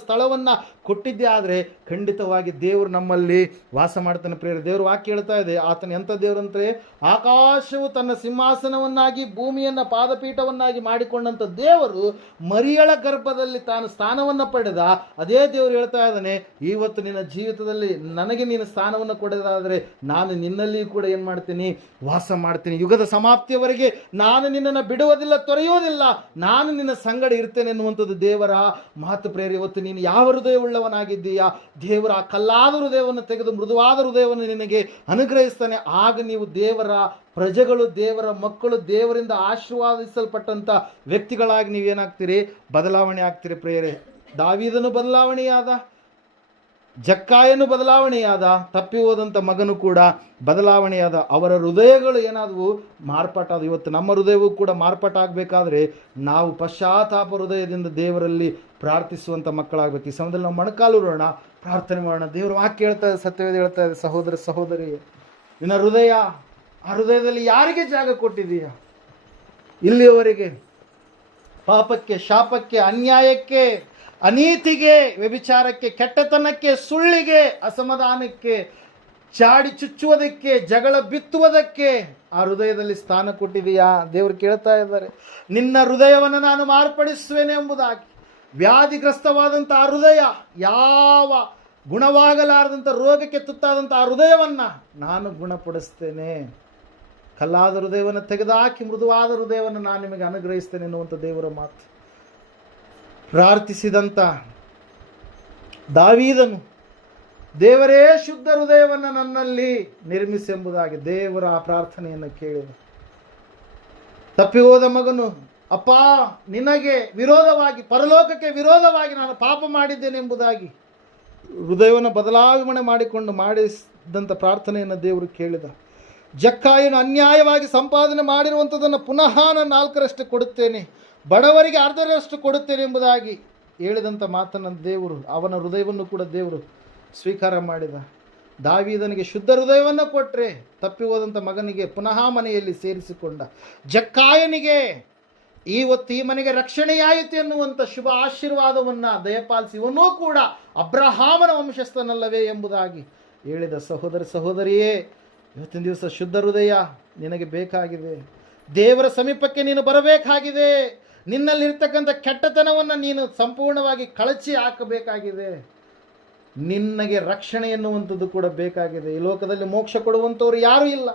ಸ್ಥಳವನ್ನ ಕೊಟ್ಟಿದ್ದೇ ಆದರೆ ಖಂಡಿತವಾಗಿ ದೇವರು ನಮ್ಮಲ್ಲಿ ವಾಸ ಮಾಡ್ತಾನೆ ಪ್ರಿಯರೇ. ದೇವರು ವಾಕ್ಯ ಹೇಳ್ತಾ ಇದೆ, ಆತನ ಎಂಥ ದೇವರಂದ್ರೆ, ಆಕಾಶವು ತನ್ನ ಸಿಂಹಾಸನವನ್ನಾಗಿ ಭೂಮಿಯನ್ನ ಪಾದಪೀಠವನ್ನಾಗಿ ಮಾಡಿಕೊಂಡಂಥ ದೇವರು ಮರಿಯಳ ಗರ್ಭದಲ್ಲಿ ತಾನು ಸ್ಥಾನವನ್ನು ಪಡೆದ ಅದೇ ದೇವರು ಹೇಳ್ತಾ ಇದ್ದಾನೆ, ಇವತ್ತು ನಿನ್ನ ಜೀವಿತದಲ್ಲಿ ನನಗೆ ನೀನು ಸ್ಥಾನವನ್ನು ಕೊಡೋದಾದರೆ ನಾನು ನಿನ್ನಲ್ಲಿ ಕೂಡ ಏನು ಮಾಡ್ತೀನಿ? ವಾಸ ಮಾಡ್ತೀನಿ. ಯುಗದ ಸಮಾಪ್ತಿಯವರೆಗೆ ನಾನು ನಿನ್ನನ್ನು ಬಿಡುವುದಿಲ್ಲ, ತೊರೆಯುವುದಿಲ್ಲ, ನಾನು ನಿನ್ನ ಸಂಗಡ ಇರ್ತೇನೆ ಎನ್ನುವಂಥದ್ದು ದೇವರ ಮಾತು ಪ್ರೇರಿ. ಇವತ್ತು ನೀನು ಯಾವ ಹೃದಯ ಉಳ್ಳವನಾಗಿದ್ದೀಯಾ? ದೇವರ ಆ ಕಲ್ಲಾದ ಹೃದಯವನ್ನು ತೆಗೆದು ಮೃದುವಾದ ಹೃದಯವನ್ನು ನಿನಗೆ ಅನುಗ್ರಹಿಸ್ತಾನೆ. ಆಗ ನೀವು ದೇವರ ಪ್ರಜೆಗಳು, ದೇವರ ಮಕ್ಕಳು, ದೇವರಿಂದ ಆಶೀರ್ವಾದಿಸಲ್ಪಟ್ಟಂಥ ವ್ಯಕ್ತಿಗಳಾಗಿ ನೀವೇನಾಗ್ತೀರಿ? ಬದಲಾವಣೆ ಆಗ್ತೀರಿ ಪ್ರೇರೆ. ದಾವೀದನು ಬದಲಾವಣೆಯಾದ, ಜಕ್ಕಾಯನು ಬದಲಾವಣೆಯಾದ, ತಪ್ಪಿ ಹೋದಂಥ ಮಗನು ಕೂಡ ಬದಲಾವಣೆಯಾದ. ಅವರ ಹೃದಯಗಳು ಏನಾದವು? ಮಾರ್ಪಾಟಾದವು. ಇವತ್ತು ನಮ್ಮ ಹೃದಯವೂ ಕೂಡ ಮಾರ್ಪಾಟಾಗಬೇಕಾದ್ರೆ ನಾವು ಪಶ್ಚಾತ್ತಾಪ ಹೃದಯದಿಂದ ದೇವರಲ್ಲಿ ಪ್ರಾರ್ಥಿಸುವಂಥ ಮಕ್ಕಳಾಗಬೇಕು. ಈ ಸಮಯದಲ್ಲಿ ನಾವು ಮೊಣಕಾಲೂರೋಣ, ಪ್ರಾರ್ಥನೆ ಮಾಡೋಣ. ದೇವರು ವಾಕ್ಯ ಹೇಳ್ತಾ ಇದೆ, ಸತ್ಯವೇದ ಹೇಳ್ತಾ ಇದೆ, ಸಹೋದರ ಸಹೋದರಿ, ನಿನ್ನ ಹೃದಯ, ಆ ಹೃದಯದಲ್ಲಿ ಯಾರಿಗೆ ಜಾಗ ಕೊಟ್ಟಿದೀಯ? ಇಲ್ಲಿಯವರೆಗೆ ಪಾಪಕ್ಕೆ, ಶಾಪಕ್ಕೆ, ಅನ್ಯಾಯಕ್ಕೆ, ಅನೀತಿಗೆ, ವ್ಯಭಿಚಾರಕ್ಕೆ, ಕೆಟ್ಟತನಕ್ಕೆ, ಸುಳ್ಳಿಗೆ, ಅಸಮಾಧಾನಕ್ಕೆ, ಚಾಡಿ ಚುಚ್ಚುವುದಕ್ಕೆ, ಜಗಳ ಬಿತ್ತುವುದಕ್ಕೆ ಆ ಹೃದಯದಲ್ಲಿ ಸ್ಥಾನ ಕೊಟ್ಟಿದೆಯಾ? ದೇವರು ಕೇಳ್ತಾ ಇದ್ದಾರೆ. ನಿನ್ನ ಹೃದಯವನ್ನು ನಾನು ಮಾರ್ಪಡಿಸುವೆನೆ ಎಂಬುದಾಗಿ. ವ್ಯಾಧಿಗ್ರಸ್ತವಾದಂಥ ಆ ಹೃದಯ, ಯಾವ ಗುಣವಾಗಲಾರದಂಥ ರೋಗಕ್ಕೆ ತುತ್ತಾದಂಥ ಆ ಹೃದಯವನ್ನು ನಾನು ಗುಣಪಡಿಸ್ತೇನೆ. ಕಲ್ಲಾದ ಹೃದಯವನ್ನು ತೆಗೆದುಹಾಕಿ ಮೃದುವಾದ ಹೃದಯವನ್ನು ನಾನು ನಿಮಗೆ ಅನುಗ್ರಹಿಸ್ತೇನೆ ಎನ್ನುವಂಥ ದೇವರ ಮಾತು. ಪ್ರಾರ್ಥಿಸಿದಂಥ ದಾವೀದನು, ದೇವರೇ ಶುದ್ಧ ಹೃದಯವನ್ನು ನನ್ನಲ್ಲಿ ನಿರ್ಮಿಸೆಂಬುದಾಗಿ ದೇವರ ಆ ಪ್ರಾರ್ಥನೆಯನ್ನು ಕೇಳಿದ. ತಪ್ಪಿ ಹೋದ ಮಗನು, ಅಪ್ಪ ನಿನಗೆ ವಿರೋಧವಾಗಿ, ಪರಲೋಕಕ್ಕೆ ವಿರೋಧವಾಗಿ ನಾನು ಪಾಪ ಮಾಡಿದ್ದೇನೆ ಎಂಬುದಾಗಿ ಹೃದಯವನ್ನು ಬದಲಾವಣೆ ಮಾಡಿದಂಥ ಪ್ರಾರ್ಥನೆಯನ್ನು ದೇವರು ಕೇಳಿದ. ಜಕ್ಕಾಯನು ಅನ್ಯಾಯವಾಗಿ ಸಂಪಾದನೆ ಮಾಡಿರುವಂಥದ್ದನ್ನು ಪುನಃ ನಾನು 4ರಷ್ಟು ಕೊಡುತ್ತೇನೆ, ಬಡವರಿಗೆ 1/2ರಷ್ಟು ಕೊಡುತ್ತೇನೆ ಎಂಬುದಾಗಿ ಹೇಳಿದಂಥ ಮಾತನ್ನು ದೇವರು, ಅವನ ಹೃದಯವನ್ನು ಕೂಡ ದೇವರು ಸ್ವೀಕಾರ ಮಾಡಿದ. ದಾವೀದನಿಗೆ ಶುದ್ಧ ಹೃದಯವನ್ನು ಕೊಟ್ಟರೆ ತಪ್ಪಿ ಹೋದಂಥ ಮಗನಿಗೆ ಪುನಃ ಮನೆಯಲ್ಲಿ ಸೇರಿಸಿಕೊಂಡ. ಜಕ್ಕಾಯನಿಗೆ ಇವತ್ತು ಈ ಮನೆಗೆ ರಕ್ಷಣೆಯಾಯಿತು ಎನ್ನುವಂಥ ಶುಭ ಆಶೀರ್ವಾದವನ್ನು ದಯಪಾಲಿಸಿ ಇವನೂ ಕೂಡ ಅಬ್ರಹಾಮನ ವಂಶಸ್ಥನಲ್ಲವೇ ಎಂಬುದಾಗಿ ಹೇಳಿದ. ಸಹೋದರ ಸಹೋದರಿಯೇ, ಇವತ್ತಿನ ದಿವಸ ಶುದ್ಧ ಹೃದಯ ನಿನಗೆ ಬೇಕಾಗಿದೆ. ದೇವರ ಸಮೀಪಕ್ಕೆ ನೀನು ಬರಬೇಕಾಗಿದೆ. ನಿನ್ನಲ್ಲಿರ್ತಕ್ಕಂಥ ಕೆಟ್ಟತನವನ್ನು ನೀನು ಸಂಪೂರ್ಣವಾಗಿ ಕಳಚಿ ಹಾಕಬೇಕಾಗಿದೆ. ನಿನಗೆ ರಕ್ಷಣೆ ಎನ್ನುವಂಥದ್ದು ಕೂಡ ಬೇಕಾಗಿದೆ. ಈ ಲೋಕದಲ್ಲಿ ಮೋಕ್ಷ ಕೊಡುವಂಥವ್ರು ಯಾರೂ ಇಲ್ಲ.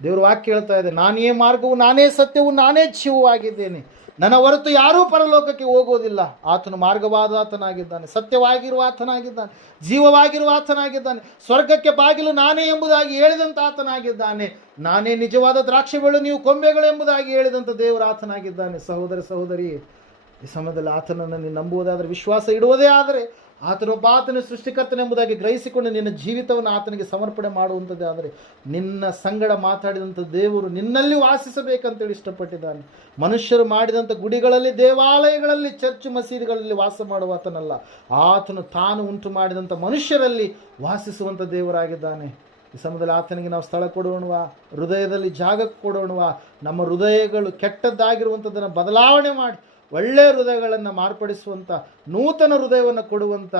ದೇವರು ವಾಕ್ಯ ಹೇಳ್ತಾ ಇದೆ, ನಾನೇ ಮಾರ್ಗವು, ನಾನೇ ಸತ್ಯವು, ನಾನೇ ಜೀವವೂ ಆಗಿದ್ದೇನೆ, ನನ್ನ ಹೊರತು ಯಾರೂ ಪರಲೋಕಕ್ಕೆ ಹೋಗೋದಿಲ್ಲ. ಆತನು ಮಾರ್ಗವಾದ ಆತನಾಗಿದ್ದಾನೆ, ಸತ್ಯವಾಗಿರುವ ಆತನಾಗಿದ್ದಾನೆ, ಜೀವವಾಗಿರುವ ಆತನಾಗಿದ್ದಾನೆ, ಸ್ವರ್ಗಕ್ಕೆ ಬಾಗಿಲು ನಾನೇ ಎಂಬುದಾಗಿ ಹೇಳಿದಂಥ ಆತನಾಗಿದ್ದಾನೆ, ನಾನೇ ನಿಜವಾದ ದ್ರಾಕ್ಷಿಗಳು, ನೀವು ಕೊಂಬೆಗಳು ಎಂಬುದಾಗಿ ಹೇಳಿದಂಥ ದೇವರ ಆತನಾಗಿದ್ದಾನೆ. ಸಹೋದರ ಸಹೋದರಿ, ಈ ಸಮಯದಲ್ಲಿ ಆತನನ್ನು ನೀನು ನಂಬುವುದಾದರೆ, ವಿಶ್ವಾಸ ಇಡುವುದೇ ಆದರೆ, ಆತನೊಬ್ಬ ಆತನ ಸೃಷ್ಟಿಕರ್ತನೆಂಬುದಾಗಿ ಗ್ರಹಿಸಿಕೊಂಡು ನಿನ್ನ ಜೀವಿತವನ್ನು ಆತನಿಗೆ ಸಮರ್ಪಣೆ ಮಾಡುವಂಥದ್ದೇ ಆದರೆ, ನಿನ್ನ ಸಂಗಡ ಮಾತಾಡಿದಂಥ ದೇವರು ನಿನ್ನಲ್ಲಿ ವಾಸಿಸಬೇಕಂತೇಳಿ ಇಷ್ಟಪಟ್ಟಿದ್ದಾನೆ. ಮನುಷ್ಯರು ಮಾಡಿದಂಥ ಗುಡಿಗಳಲ್ಲಿ, ದೇವಾಲಯಗಳಲ್ಲಿ, ಚರ್ಚ್ ಮಸೀದಿಗಳಲ್ಲಿ ವಾಸ ಮಾಡುವ ಆತನಲ್ಲ. ಆತನು ತಾನು ಉಂಟು ಮಾಡಿದಂಥ ಮನುಷ್ಯರಲ್ಲಿ ವಾಸಿಸುವಂಥ ದೇವರಾಗಿದ್ದಾನೆ. ಈ ಸಮಯದಲ್ಲಿ ಆತನಿಗೆ ನಾವು ಸ್ಥಳ ಕೊಡೋಣವಾ? ಹೃದಯದಲ್ಲಿ ಜಾಗ ಕೊಡೋಣವಾ? ನಮ್ಮ ಹೃದಯಗಳು ಕೆಟ್ಟದ್ದಾಗಿರುವಂಥದ್ದನ್ನು ಬದಲಾವಣೆ ಮಾಡಿ ಒಳ್ಳೆಯ ಹೃದಯಗಳನ್ನು ಮಾರ್ಪಡಿಸುವಂಥ, ನೂತನ ಹೃದಯವನ್ನು ಕೊಡುವಂಥ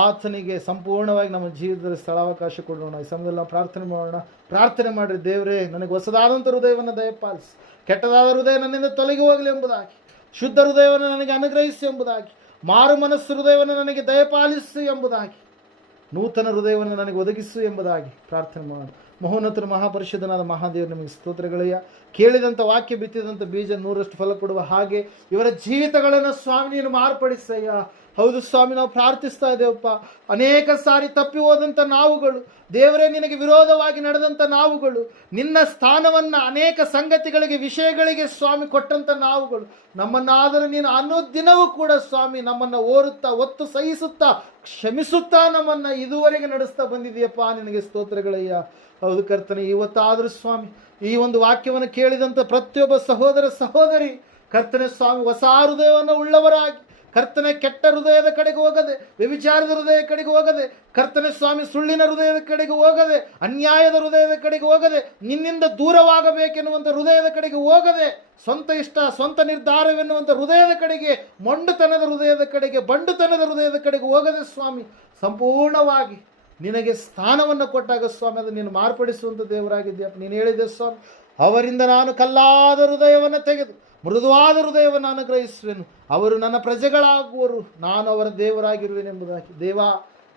ಆತನಿಗೆ ಸಂಪೂರ್ಣವಾಗಿ ನಮ್ಮ ಜೀವಿತದಲ್ಲಿ ಸ್ಥಳಾವಕಾಶ ಕೊಡೋಣ. ಈ ಸಮಯದಲ್ಲಿ ನಾವು ಪ್ರಾರ್ಥನೆ ಮಾಡೋಣ. ಪ್ರಾರ್ಥನೆ ಮಾಡಿರಿ, ದೇವರೇ ನನಗೆ ಹೊಸದಾದಂಥ ಹೃದಯವನ್ನು ದಯಪಾಲಿಸಿ, ಕೆಟ್ಟದಾದ ಹೃದಯ ನನ್ನಿಂದ ತೊಲಗಿ ಹೋಗಲಿ ಎಂಬುದಾಗಿ, ಶುದ್ಧ ಹೃದಯವನ್ನು ನನಗೆ ಅನುಗ್ರಹಿಸಿ ಎಂಬುದಾಗಿ, ಮಾರು ಮನಸ್ಸು ಹೃದಯವನ್ನು ನನಗೆ ದಯಪಾಲಿಸು ಎಂಬುದಾಗಿ, ನೂತನ ಹೃದಯವನ್ನು ನನಗೆ ಒದಗಿಸು ಎಂಬುದಾಗಿ ಪ್ರಾರ್ಥನೆ ಮಾಡೋಣ. ಮಹೋನ್ನತರು ಮಹಾಪರಿಷದನಾದ ಮಹಾದೇವರು ನಿಮಗೆ ಸ್ತೋತ್ರಗಳಯ್ಯ. ಕೇಳಿದಂಥ ವಾಕ್ಯ ಬಿತ್ತಿದಂಥ ಬೀಜ 100ರಷ್ಟು ಫಲ ಕೊಡುವ ಹಾಗೆ ಇವರ ಜೀವಿತಗಳನ್ನು ಸ್ವಾಮಿ ನೀನು ಮಾರ್ಪಡಿಸಯ್ಯ. ಹೌದು ಸ್ವಾಮಿ, ನಾವು ಪ್ರಾರ್ಥಿಸ್ತಾ ಇದ್ದೇವಪ್ಪ. ಅನೇಕ ಸಾರಿ ತಪ್ಪಿ ಹೋದಂಥ ನಾವುಗಳು, ದೇವರೇ ನಿನಗೆ ವಿರೋಧವಾಗಿ ನಡೆದಂಥ ನಾವುಗಳು, ನಿನ್ನ ಸ್ಥಾನವನ್ನು ಅನೇಕ ಸಂಗತಿಗಳಿಗೆ ವಿಷಯಗಳಿಗೆ ಸ್ವಾಮಿ ಕೊಟ್ಟಂಥ ನಾವುಗಳು, ನಮ್ಮನ್ನಾದರೂ ನೀನು ಅನುದಿನವೂ ಕೂಡ ಸ್ವಾಮಿ ನಮ್ಮನ್ನು ಓರುತ್ತಾ ಒತ್ತು ಸಹಿಸುತ್ತಾ ಕ್ಷಮಿಸುತ್ತಾ ನಮ್ಮನ್ನು ಇದುವರೆಗೆ ನಡೆಸ್ತಾ ಬಂದಿದೆಯಪ್ಪ. ನಿನಗೆ ಸ್ತೋತ್ರಗಳಯ್ಯ. ಹೌದು ಕರ್ತನೆ, ಇವತ್ತಾದರೂ ಸ್ವಾಮಿ ಈ ಒಂದು ವಾಕ್ಯವನ್ನು ಕೇಳಿದಂಥ ಪ್ರತಿಯೊಬ್ಬ ಸಹೋದರ ಸಹೋದರಿ ಕರ್ತನೆ ಸ್ವಾಮಿ ಹೊಸ ಹೃದಯವನ್ನು ಉಳ್ಳವರಾಗಿ ಕರ್ತನೆ ಕೆಟ್ಟ ಹೃದಯದ ಕಡೆಗೆ ಹೋಗದೆ, ವ್ಯಭಿಚಾರದ ಹೃದಯ ಕಡೆಗೆ ಹೋಗದೆ, ಕರ್ತನೆ ಸ್ವಾಮಿ ಸುಳ್ಳಿನ ಹೃದಯದ ಕಡೆಗೆ ಹೋಗದೆ, ಅನ್ಯಾಯದ ಹೃದಯದ ಕಡೆಗೆ ಹೋಗದೆ, ನಿನ್ನಿಂದ ದೂರವಾಗಬೇಕೆನ್ನುವಂಥ ಹೃದಯದ ಕಡೆಗೆ ಹೋಗದೆ, ಸ್ವಂತ ಇಷ್ಟ ಸ್ವಂತ ನಿರ್ಧಾರವೆನ್ನುವಂಥ ಹೃದಯದ ಕಡೆಗೆ, ಮೊಂಡುತನದ ಹೃದಯದ ಕಡೆಗೆ, ಬಂಡುತನದ ಹೃದಯದ ಕಡೆಗೆ ಹೋಗದೆ ಸ್ವಾಮಿ ಸಂಪೂರ್ಣವಾಗಿ ನಿನಗೆ ಸ್ಥಾನವನ್ನು ಕೊಟ್ಟಾಗ ಸ್ವಾಮಿ ಅದು ನೀನು ಮಾರ್ಪಡಿಸುವಂಥ ದೇವರಾಗಿದ್ದೀಯಪ್ಪ. ನೀನು ಹೇಳಿದೆ ಸ್ವಾಮಿ, ಅವರಿಂದ ನಾನು ಕಲ್ಲಾದ ಹೃದಯವನ್ನು ತೆಗೆದು ಮೃದುವಾದ ಹೃದಯವನ್ನು ಅನುಗ್ರಹಿಸುವೆನು, ಅವರು ನನ್ನ ಪ್ರಜೆಗಳಾಗುವರು, ನಾನು ಅವರ ದೇವರಾಗಿರುವೆನೆಂಬುದಾಗಿ. ದೇವಾ,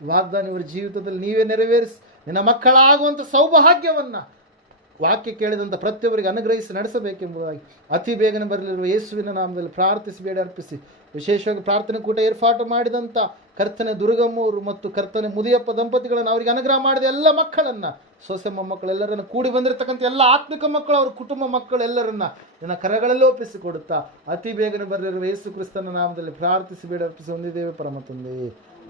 ವಾಗ್ದಾನ ಇವರ ಜೀವಿತದಲ್ಲಿ ನೀವೇ ನೆರವೇರಿಸಿ ನಿನ್ನ ಮಕ್ಕಳಾಗುವಂಥ ಸೌಭಾಗ್ಯವನ್ನು ವಾಕ್ಯ ಕೇಳಿದಂಥ ಪ್ರತಿಯೊಬ್ಬರಿಗೆ ಅನುಗ್ರಹಿಸಿ ನಡೆಸಬೇಕೆಂಬುದಾಗಿ ಅತಿ ಬೇಗನೆ ಬರಲಿರುವ ಯೇಸುವಿನ ನಾಮದಲ್ಲಿ ಪ್ರಾರ್ಥಿಸಿ ಬೇಡ ಅರ್ಪಿಸಿ, ವಿಶೇಷವಾಗಿ ಪ್ರಾರ್ಥನೆ ಕೂಟ ಏರ್ಪಾಟು ಮಾಡಿದಂಥ ಕರ್ತನೆ ದುರ್ಗಮ್ಮವರು ಮತ್ತು ಕರ್ತನೆ ಮುದಿಯಪ್ಪ ದಂಪತಿಗಳನ್ನು ಅವರಿಗೆ ಅನುಗ್ರಹ ಮಾಡಿದ ಎಲ್ಲ ಮಕ್ಕಳನ್ನು, ಸೊಸೆ ಮೊಮ್ಮಕ್ಕಳೆಲ್ಲರನ್ನು, ಕೂಡಿ ಬಂದಿರತಕ್ಕಂಥ ಎಲ್ಲ ಆತ್ಮಿಕ ಮಕ್ಕಳು, ಅವ್ರ ಕುಟುಂಬ ಮಕ್ಕಳೆಲ್ಲರನ್ನ ನಿನ್ನ ಕರಗಳಲ್ಲಿ ಒಪ್ಪಿಸಿಕೊಡುತ್ತಾ ಅತಿ ಬೇಗನೆ ಬರಲಿರುವ ಯೇಸು ಕ್ರಿಸ್ತನ ನಾಮದಲ್ಲಿ ಪ್ರಾರ್ಥಿಸಿ ಬೇಡ ಅರ್ಪಿಸಿ ಹೊಂದಿದ್ದೇವೆ ಪರಮ ತಂದೆಯೇ,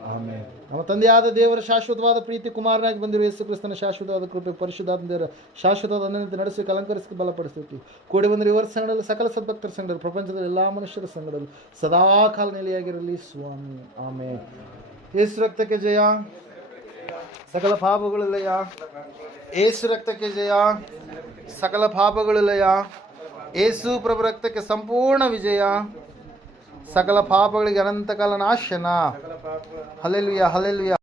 ಆಮೇಲೆ. ನಮ್ಮ ತಂದೆಯಾದ ದೇವರ ಶಾಶ್ವತವಾದ ಪ್ರೀತಿ, ಕುಮಾರನಾಗಿ ಬಂದಿರುವ ಯೇಸು ಕ್ರಿಸ್ತನ ಶಾಶ್ವತವಾದ ಕೃಪೆ, ಪರಿಶುದ್ಧಾತ್ಮ ದೇವರ ಶಾಶ್ವತವಾದ ಅನಂತ ನಡೆಸಿ ಅಲಂಕರಿಸಿ ಬಲಪಡಿಸುತ್ತೀವಿ. ಕೂಡಿ ಬಂದಿರುವ ಇವರ ಸಂಘದಲ್ಲಿ ಸಕಲ ಸದ್ಭಕ್ತರ ಸಂಘದಲ್ಲಿ, ಪ್ರಪಂಚದ ಎಲ್ಲ ಮನುಷ್ಯರ ಸಂಘದಲ್ಲಿ ಸದಾಕಾಲ ನೆಲೆಯಾಗಿರಲಿ ಸ್ವಾಮಿ, ಆಮೇಲೆ. ಯೇಸು ರಕ್ತಕ್ಕೆ ಜಯ, ಸಕಲ ಪಾಪಗಳು ಲಯ. ಯೇಸು ರಕ್ತಕ್ಕೆ ಜಯ, ಸಕಲ ಪಾಪಗಳು ಲಯ. ಯೇಸು ಪ್ರಭು ರಕ್ತಕ್ಕೆ ಸಂಪೂರ್ಣ ವಿಜಯ, ಸಕಲ ಪಾಪಗಳಿಗೆ ಅನಂತಕಾಲ ನಾಶನ. Hallelujah, hallelujah.